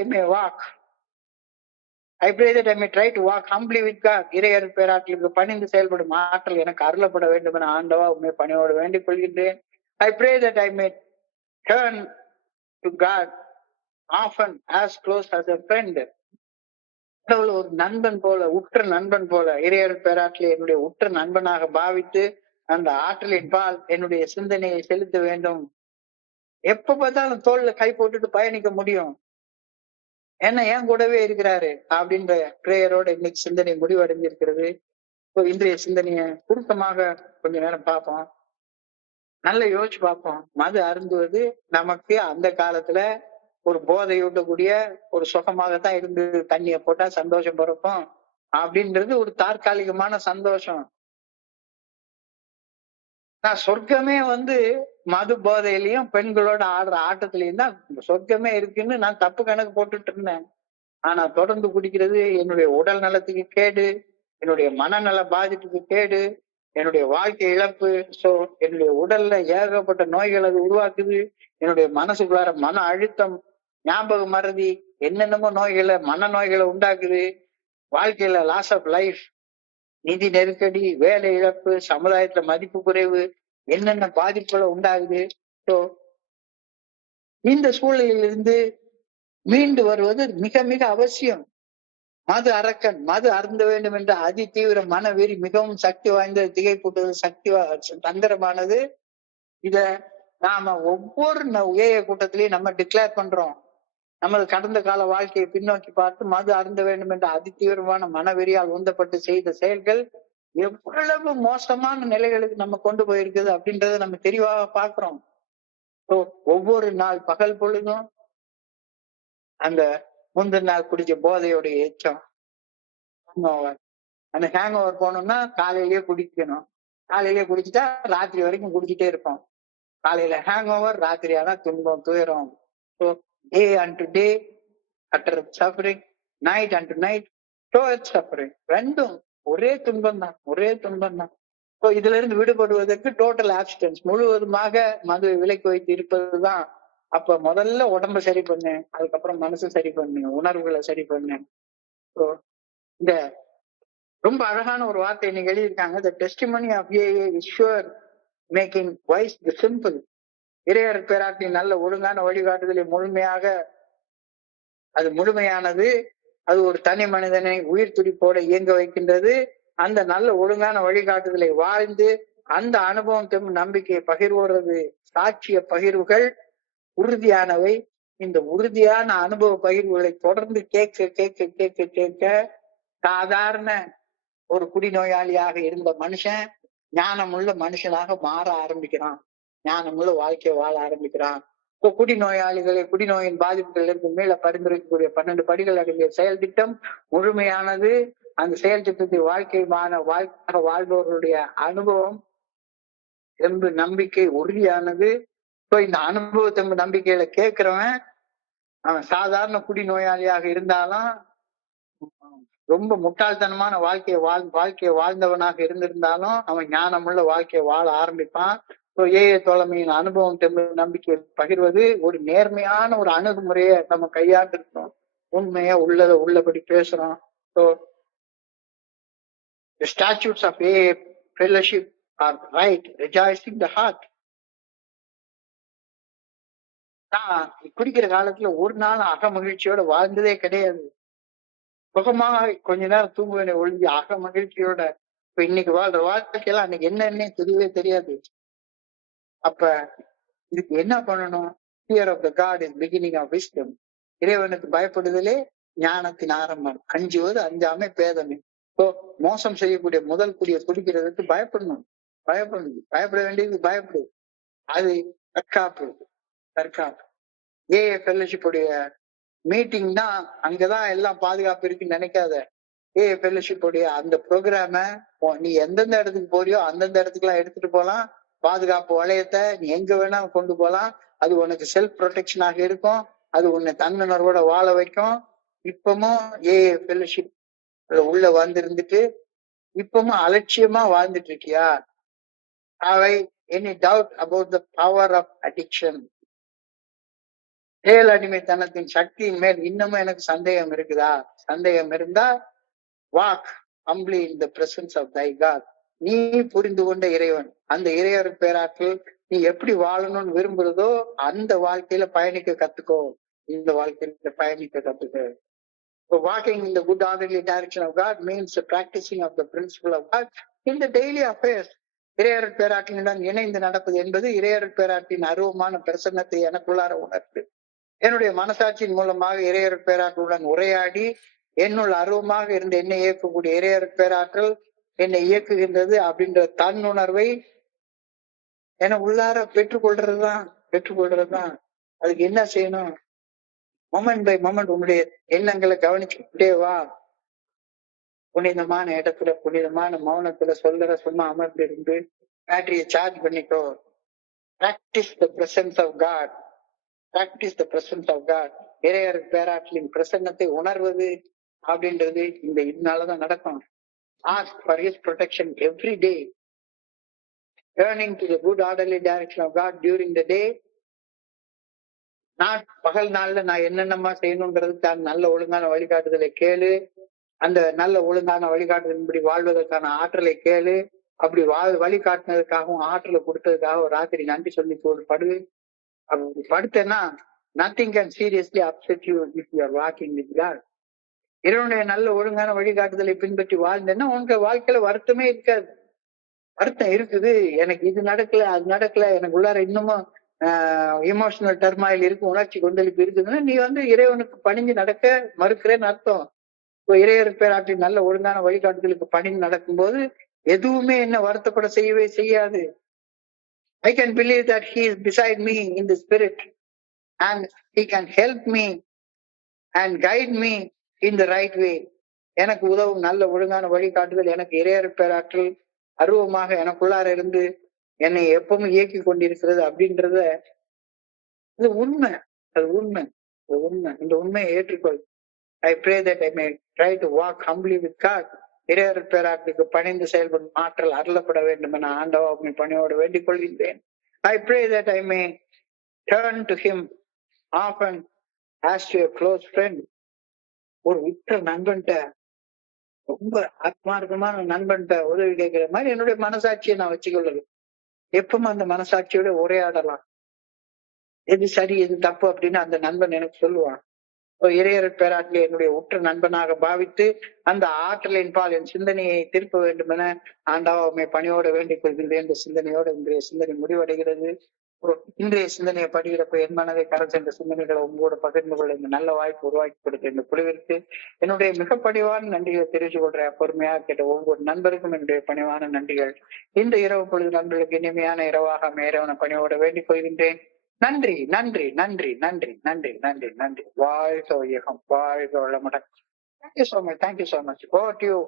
I may try to walk humbly with God. இறையர் பேராற்றலுக்கு பணிந்து செயல்படும் ஆற்றல் எனக்கு அருளப்பட வேண்டும் என ஆண்டவா உண்மை பணியோடு வேண்டிக் கொள்கின்றேன். I pray that I may turn to God often as close as a friend. கடவுள் ஒரு நண்பன் போல, உற்ற நண்பன் போல இறையர் பேராற்றலை என்னுடைய உற்ற நண்பனாக பாவித்து அந்த ஆற்றலின் பால் என்னுடைய சிந்தனையை செலுத்த வேண்டும். எப்ப பார்த்தாலும் தோல்ல கை போட்டுட்டு பயணிக்க முடியும். என்ன ஏன் கூடவே இருக்கிறாரு அப்படின்ற பிரேயரோட இன்னைக்கு சிந்தனை முடிவடைஞ்சிருக்கிறது. இன்றைய சிந்தனைய சுருக்கமாக கொஞ்ச நேரம் பார்ப்போம். நல்ல யோசிச்சு பார்ப்போம். மது அருந்துவது நமக்கு அந்த காலத்துல ஒரு போதையூட்டக்கூடிய ஒரு சுகமாகத்தான் இருந்து தண்ணிய போட்டா சந்தோஷம் பிறக்கும் அப்படின்றது ஒரு தற்காலிகமான சந்தோஷம். நான் சொர்க்கமே மது போதையிலையும் பெண்களோட ஆடுற ஆட்டத்திலையும் தான் சொர்க்கமே இருக்குன்னு நான் தப்பு கணக்கு போட்டுட்டு இருந்தேன். ஆனா தொடர்ந்து குடிக்கிறது என்னுடைய உடல் நலத்துக்கு கேடு, என்னுடைய மனநல பாதிப்புக்கு கேடு, என்னுடைய வாழ்க்கை இழப்பு. சோ என்னுடைய உடல்ல ஏகப்பட்ட நோய்கள் அது உருவாக்குது. என்னுடைய மனசுக்குள்ளார மன அழுத்தம், ஞாபக மறதி, என்னென்னமோ நோய்களை, மன நோய்களை உண்டாக்குது. வாழ்க்கையில லாஸ் ஆஃப் லைஃப், நிதி நெருக்கடி, வேலை இழப்பு, சமுதாயத்துல மதிப்பு குறைவு, என்னென்ன பாதிப்புகளை உண்டாகுது. ஸோ இந்த சூழலிலிருந்து மீண்டு வருவது மிக மிக அவசியம். மது அரக்கன், மது அருந்த வேண்டும் என்ற அதி தீவிர மனவெறி மிகவும் சக்தி வாய்ந்த திகைப்பூட்டுவது தந்திரமானது. இத நாம ஒவ்வொரு ஏஐ கூட்டத்திலையும் நம்ம டிக்ளேர் பண்றோம். நமது கடந்த கால வாழ்க்கையை பின்னோக்கி பார்த்து மது அருந்த வேண்டும் என்ற அதிதீவிரமான மனவெறியால் உந்தப்பட்டு செய்த செயல்கள் எவ்வளவு மோசமான நிலைகளுக்கு நம்ம கொண்டு போயிருக்குது அப்படின்றத நம்ம தெளிவாக பார்க்கிறோம். ஒவ்வொரு நாள் பகல் பொழுதும் அந்த முந்தின நாள் குடிச்ச போதையோடைய எச்சம், அந்த ஹேங் ஓவர் போனோம்னா காலையிலேயே குடிக்கணும். காலையிலேயே குடிச்சுட்டா ராத்திரி வரைக்கும் குடிச்சிட்டே இருப்போம். காலையில ஹேங் ஓவர், ராத்திரி ஆனா துன்பம், துயரம். Day unto day utter suffering, night unto night towards suffering. ரெண்டும் ஒரே துன்பம் தான். இதுல இருந்து விடுபடுவதற்கு டோட்டல் ஆப்ஸ்டன்ஸ், முழுவதுமாக மதுவை விலக்கி வைத்து இருப்பதுதான். அப்ப முதல்ல உடம்ப சரி பண்ணு, அதுக்கப்புறம் மனசு சரி பண்ணு, உணர்வுகளை சரி பண்ணு. So, இந்த ரொம்ப அழகான ஒரு வார்த்தை இன்னைக்கு எழுதியிருக்காங்க. The testimony of AA is sure making wise the simple. இறையர் பேராட்டின் நல்ல ஒழுங்கான வழிகாட்டுதலை அது முழுமையானது. அது ஒரு தனி மனிதனை உயிர் துடிப்போட இயங்க வைக்கின்றது. அந்த நல்ல ஒழுங்கான வழிகாட்டுதலை வாழ்ந்து அந்த அனுபவம் நம்பிக்கையை பகிர்வது சாட்சிய பகிர்வுகள் உறுதியானவை. இந்த உறுதியான அனுபவ பகிர்வுகளை தொடர்ந்து கேட்க கேட்க கேட்க கேட்க சாதாரண ஒரு குடிநோயாளியாக இருந்த மனுஷன் ஞானமுள்ள மனுஷனாக மாற ஆரம்பிக்கிறான், ஞானமுள்ள வாழ்க்கையை வாழ ஆரம்பிக்கிறான். இப்போ குடிநோயின் பாதிப்புகள் இருந்து மேல பரிந்துரைக்கக்கூடிய 12 படிகள் அடங்கிய செயல் திட்டம் முழுமையானது. அந்த செயல் திட்டத்தில் வாழ்க்கையாக வாழ்பவர்களுடைய அனுபவம் தெம்பு நம்பிக்கை உறுதியானது. இப்போ இந்த அனுபவ நம்பிக்கையில கேட்கிறவன் அவன் சாதாரண குடிநோயாளியாக இருந்தாலும் ரொம்ப முட்டாள்தனமான வாழ்க்கையை வாழ்ந்தவனாக இருந்திருந்தாலும் அவன் ஞானமுள்ள வாழ்க்கையை வாழ ஆரம்பிப்பான். ஏஏ தோழமையின் அனுபவம் நம்பிக்கை பகிர்வது ஒரு நேர்மையான ஒரு அணுகுமுறையை நம்ம கையாண்டு இருக்கோம். உண்மையா உள்ளபடி பேசுறோம். The statutes of AA fellowship are right, rejoicing the heart. நான் குடிக்கிற காலத்துல ஒரு நாள் அக மகிழ்ச்சியோட வாழ்ந்ததே கிடையாது. சுகமாக கொஞ்ச நேரம் தூங்குவேனே ஒழிஞ்சு அக மகிழ்ச்சியோட இப்ப இன்னைக்கு வாழ்ற வாழ்க்கையெல்லாம் அன்னைக்கு என்னன்னே தெரியவே தெரியாது. அப்ப இதுக்கு என்ன பண்ணணும்? Fear of the God is beginning of wisdom. இறைவனுக்கு பயப்படுதலே ஞானத்தின் ஆரம்பம். அஞ்சாமை பேதமே. இப்போ மோசம் செய்யக்கூடிய முதல் குடிக்கிறதுக்கு பயப்பட வேண்டியது பயப்படு. அது தற்காப்பு. ஏஏ ஃபெல்லோஷிப் உடைய மீட்டிங் தான் அங்கதான் எல்லாம் பாதுகாப்பு இருக்குன்னு நினைக்காத. ஏஏ ஃபெல்லோஷிப் உடைய அந்த ப்ரோக்ராம நீ எந்தெந்த இடத்துக்கு போறியோ அந்தந்த இடத்துக்கு எல்லாம் எடுத்துட்டு போலாம். பாதுகாப்பு வளையத்தை நீ எங்க வேணா கொண்டு போலாம். அது உனக்கு செல்ஃப் ப்ரொடெக்ஷனாக இருக்கும். அது உன்னை தன்னுணர்வோட வாழ வைக்கும். இப்பமும் ஏஏ ஃபெல்லோஷிப் உள்ள வந்திருந்துட்டு இப்பமும் அலட்சியமா வாழ்ந்துட்டு இருக்கியா? Any doubt about the power of addiction? செயல் அடிமைத்தனத்தின் சக்தியின் மேல் இன்னமும் எனக்கு சந்தேகம் இருக்குதா? சந்தேகம் இருந்தா walk humbly in the presence of thy God. நீ புரிந்து கொண்ட இறைவன், அந்த இறையர் பேராற்றல் நீ எப்படி வாழணும்னு விரும்புறதோ அந்த வாழ்க்கையில பயணிக்க கத்துக்கோ. இந்த வாழ்க்கையில பயணிக்க கத்துக்கோ. So walking in the good orderly direction of God means the practicing of the principle of God in the daily affairs. இறையர் பேராற்றினுடன் இணைந்து நடப்பது என்பது இறையர் பேராற்றின் அருவமான பிரசன்னத்தை எனக்குள்ளார உணர்த்து என்னுடைய மனசாட்சியின் மூலமாக இறையர் பேராற்றலுடன் உரையாடி என்னுள் அருவமாக இருந்து என்னை இயக்கக்கூடிய இறையர் பேராற்றல் என்னை இயக்குகின்றது அப்படின்ற தன்னுணர்வை என உள்ளார பெற்றுக்கொள்றதுதான். அதுக்கு என்ன செய்யணும்? மொமெண்ட் பை மொமெண்ட் உன்னுடைய எண்ணங்களை கவனிச்சுக்கிட்டே வா. புனிதமான இடத்துல புனிதமான மௌனத்துல சும்மா அமர்ந்து இருந்து பேட்டரியை சார்ஜ் பண்ணிக்கோ. Practice the presence of God. இறையர் பேராற்றலின் பிரசன்னத்தை உணர்வது அப்படின்றது இதனாலதான் நடக்கும். Ask for his protection every day. Turning to the good orderly direction of God during the day. நான் பகல் நாள்ல நான் என்னென்னமா செய்யணும்ன்றது தான் நல்ல ஒழுங்கான வழிகாட்டுதலை கேளு. அந்த நல்ல ஒழுங்கான வழிகாட்டுதலின்படி வாழ்வதற்கான ஆற்றலை கேளு. அப்படி வழிகாட்டினதுக்காகவும் ஆற்றலை கொடுத்ததுக்காக ராத்திரி நன்றி சொல்லி படு. அப்படி படுத்தேன்னா nothing can seriously upset you if you are walking with God. இறைவனுடைய நல்ல ஒழுங்கான வழிகாட்டுதலை பின்பற்றி வாழ்ந்தேன்னா உங்க வாழ்க்கையில வருத்தமே இருக்காது. வருத்தம் இருக்குது, எனக்கு இது நடக்கல அது நடக்கல, எனக்கு உள்ளார இன்னமும் இமோஷனல் டர்மாயில் இருக்கு, உணர்ச்சி கொந்தளிப்பு இருக்குதுன்னா நீ இறைவனுக்கு பணிஞ்சு நடக்க மறுக்கிறேன்னு அர்த்தம். இப்போ இறையர் பேராற்றி நல்ல ஒழுங்கான வழிகாட்டுதலுக்கு பணிந்து நடக்கும்போது எதுவுமே என்ன வருத்தப்பட செய்யவே செய்யாது. I can believe that he is beside me in the spirit and he can help me and guide me in the right way. எனக்கு உதவும் நல்ல ஒழுங்கான வழிகாட்டுதல் எனக்கு இறையர் பேராற்றல் அருவமாக எனக்குள்ளார இருந்து என்னை எப்பவும் இயக்கி கொண்டிருக்கிறது அப்படின்றத உண்மை. இந்த உண்மையை ஏற்றுக்கொள். I pray that I may try to walk humbly with God. இறையர் பேராற்றுக்கு பணிந்து செயல்படும் ஆற்றல் அருளப்பட வேண்டும் என ஆண்டவா பணியோடு வேண்டிக் கொள்கின்றேன். I pray that I may turn to him often as to a close friend ஒரு உற்ற நண்பன்ட்ட, ரொம்ப ஆத்மார்த்தமான நண்பன்ட்ட உதவி கேட்கிற மாதிரி என்னுடைய மனசாட்சியை நான் வச்சுக்கொள்ளது. எப்பவும் அந்த மனசாட்சியோட உரையாடலாம். எது சரி எது தப்பு அப்படின்னு அந்த நண்பன் எனக்கு சொல்லுவான். இறையருட் பேராற்றிலே என்னுடைய உற்ற நண்பனாக பாவித்து அந்த ஆற்றலின் பால் என் சிந்தனையை திருப்ப வேண்டும் என ஆண்டவா உம்மை பணியோட வேண்டிக் கொள்கின்றேன் என்ற சிந்தனையோடு இன்றைய சிந்தனை முடிவடைகிறது. இன்றைய சிந்தனையை படிக்கிறப்ப என் மனதை கரை சென்ற சிந்தனைகளை உங்களோட பகிர்ந்து கொள்ள இந்த நல்ல வாய்ப்பு உருவாக்கி கொடுத்த இந்த குழுவிற்கு என்னுடைய மிக பணிவான நன்றிகளை தெரிவித்துக் கொள்றேன். பொறுமையாக கேட்ட ஒவ்வொரு நண்பருக்கும் என்னுடைய பணிவான நன்றிகள். இந்த இரவு பொழுது நண்பர்களுக்கு இனிமையான இரவாக மேறவன பணியோட வேண்டிக் கொள்கின்றேன். நன்றி நன்றி நன்றி நன்றி நன்றி நன்றி நன்றி. வாழ்க வையகம், வாழ்க வளமுடன். Thank you so much, thank you so much. Over to you.